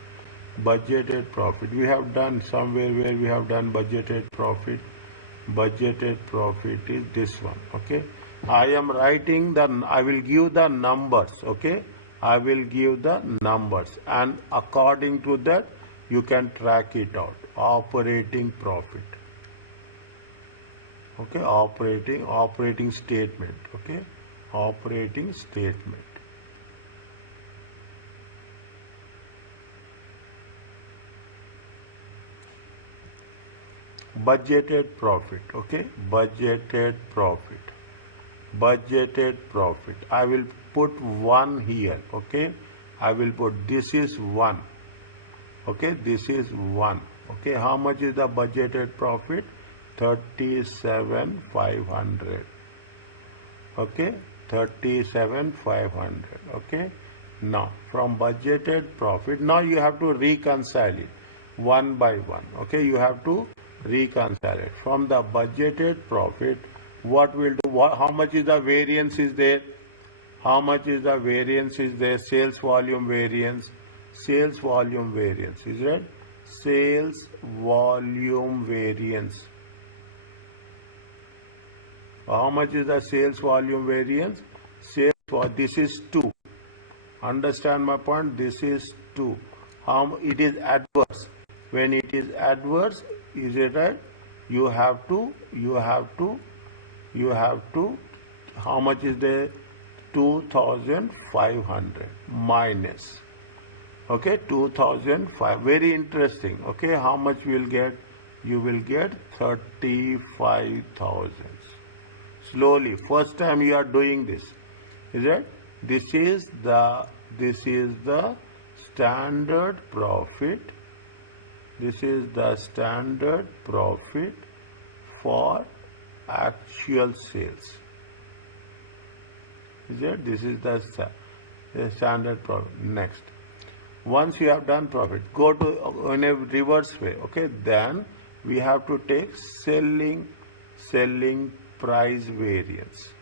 Budgeted profit. We have done somewhere where we have done budgeted profit. Budgeted profit is this one. Okay. I am writing I will give the numbers. Okay. I will give the numbers, and according to that you can track it out. Operating profit. Okay. Operating statement. Okay. Operating statement. budgeted profit, okay, budgeted profit. I will put 1 here, okay, I will put this is 1, okay, this is 1, okay. How much is the budgeted profit? 37,500, okay, 37,500, okay. Now from budgeted profit, now you have to reconcile it one by one, okay, you have to reconcile it. From the budgeted profit, what will do, how much is the variance is there? How much is the variance is there? Sales volume variance, is it? Sales volume variance. How much is the sales volume variance? This is 2. Understand my point? This is 2. How it is adverse? When it is adverse, is it right? You have to. How much is there? 2,500 minus. Okay, 2,005. Very interesting. Okay, how much you will get? You will get 35,000. Slowly. First time you are doing this. Is it? This is the standard profit. This is the standard profit for actual sales. Is it? This is the standard profit. Next. Once you have done profit, go to in a reverse way. Okay. Then we have to take selling price variance.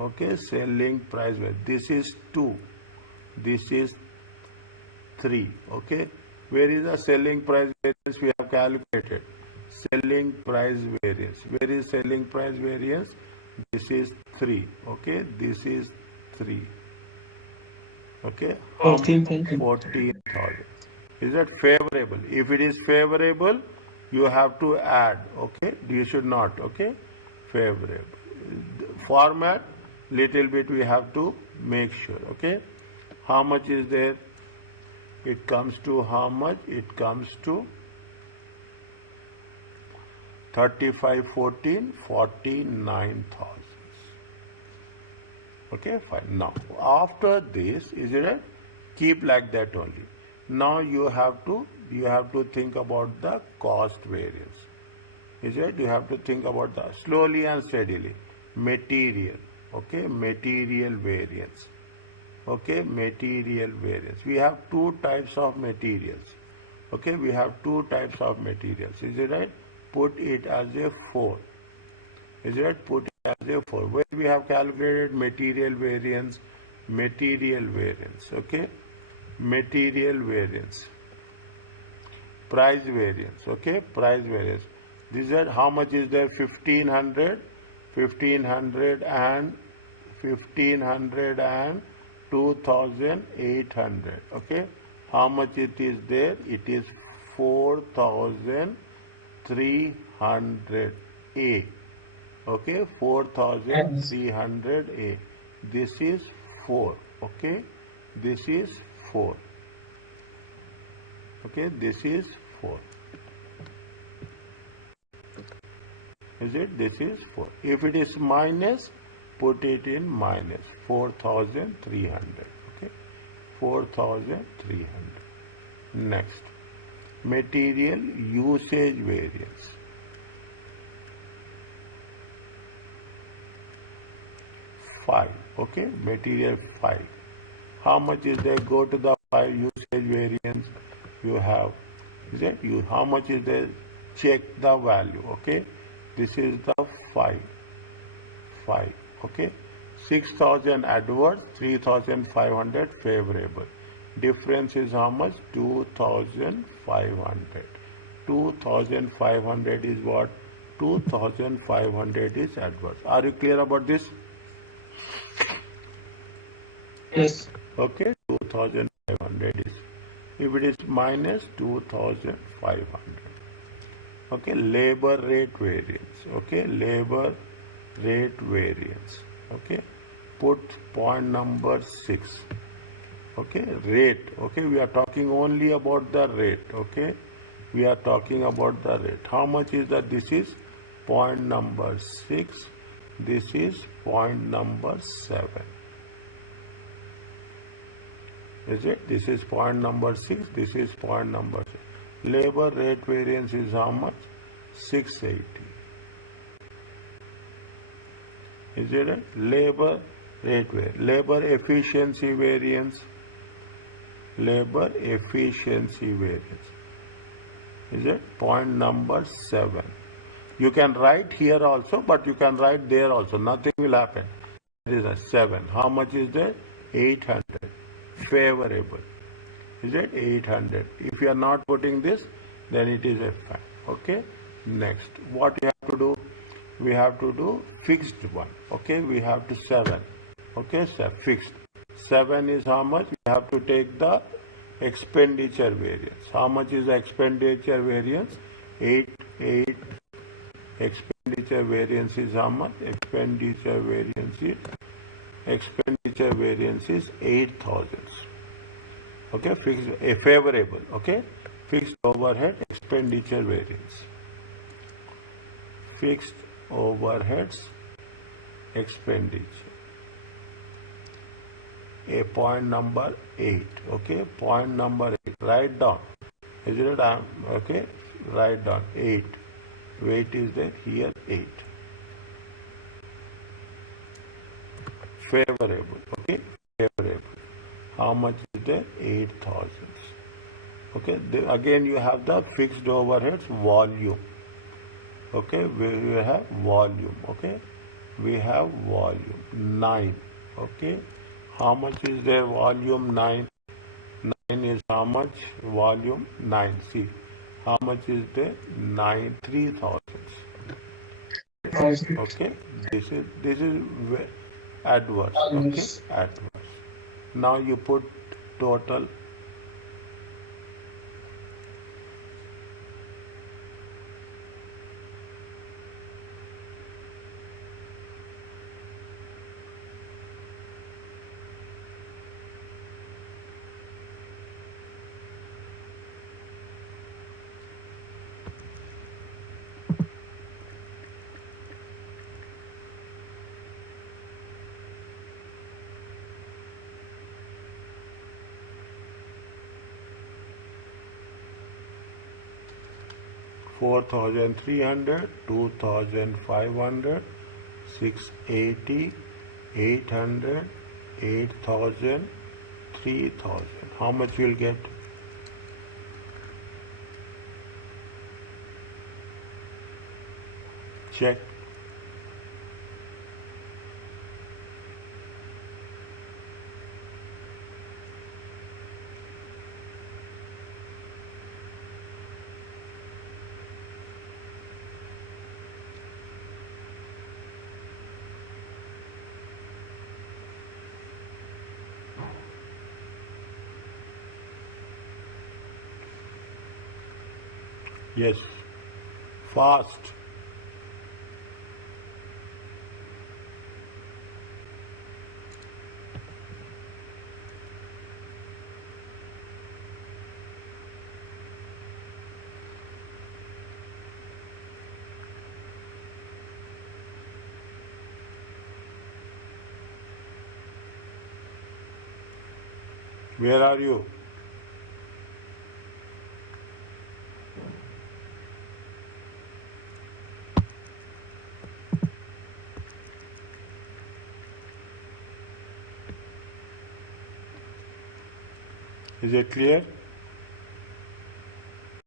Okay, selling price variance. This is 2. This is 3. Okay. Where is the selling price variance? We have calculated. Selling price variance. Where is selling price variance? This is 3. Okay. This is 3. Okay. 14,000. 14,000. Is that favorable? If it is favorable, you have to add. Okay. You should not. Okay. Favorable. Format, little bit we have to make sure. Okay. How much is there? It comes to how much? It comes to 35, 14, 49,000. Okay, fine. Now, after this, is it right? Keep like that only. Now you have to think about the cost variance. Is it? You have to think about the slowly and steadily. Material. Okay, material variance. Okay, material variance. We have 2 types of materials. Okay, we have 2 types of materials. Is it right? Put it as a 4. Is it right? Put it as a 4. Where we have calculated material variance. Okay, material variance. Price variance. Okay, price variance. These are how much is there? 1,500 and 2,800. Okay, how much it is there? It is 4,300 A. Okay, 4,300 A. This is 4. Okay, this is 4. Okay, this is 4. Is it? This is 4. If it is minus, put it in minus. 4,300. Okay, 4,300. Next, material usage variance. 5. Okay, material 5. How much is there? Go to the 5 usage variance. You have, is it? How much is there? Check the value. Okay, this is the 5. Okay, 6,000 adverse, 3,500 favorable. Difference is how much? 2,500. 2,500 is what? 2,500 is adverse. Are you clear about this? Yes. Okay, 2,500 is. If it is minus 2,500. Okay, labor rate variance. Okay, labor rate variance. Okay, put point number 6. Okay, rate. Okay, we are talking only about the rate. Okay, We are talking about the rate. How much is that? This is point number 6. This is point number 7. Is it? This is point number 6. This is point number 7. Labor rate variance is how much? 680. Is it right? Labor rate variance. Labor efficiency variance. Labor efficiency variance. Is it? Point number 7. You can write here also, but you can write there also. Nothing will happen. It is a 7. How much is there? 800. Favorable. Is it? 800. If you are not putting this, then it is a 5. Okay. Next, what you have to do? We have to do fixed one. Okay. We have to 7. Okay. So fixed. 7 is how much? We have to take the expenditure variance. How much is the expenditure variance? 8. Expenditure variance is how much? Expenditure variance is 8,000. Okay, fixed, a favorable. Okay, fixed overhead expenditure variance. Fixed overheads expenditure. A point number 8. Okay, point number 8. Write down. Is it? Okay, write down 8. Weight is there here 8. Favorable. Okay, favorable. How much is there? 8,000. Okay, again you have the fixed overheads volume. Okay, we have volume. Okay, we have volume 9. Okay, how much is there? Volume 9. 9 is how much? Volume 9. See, how much is there? 3,000. Okay, this is adverse. Okay, adverse. Now you put total. $4,300, $2,500, $680, $800, $8,000, $3,000. How much you will get? Check. Yes. Fast. Where are you? Is it clear?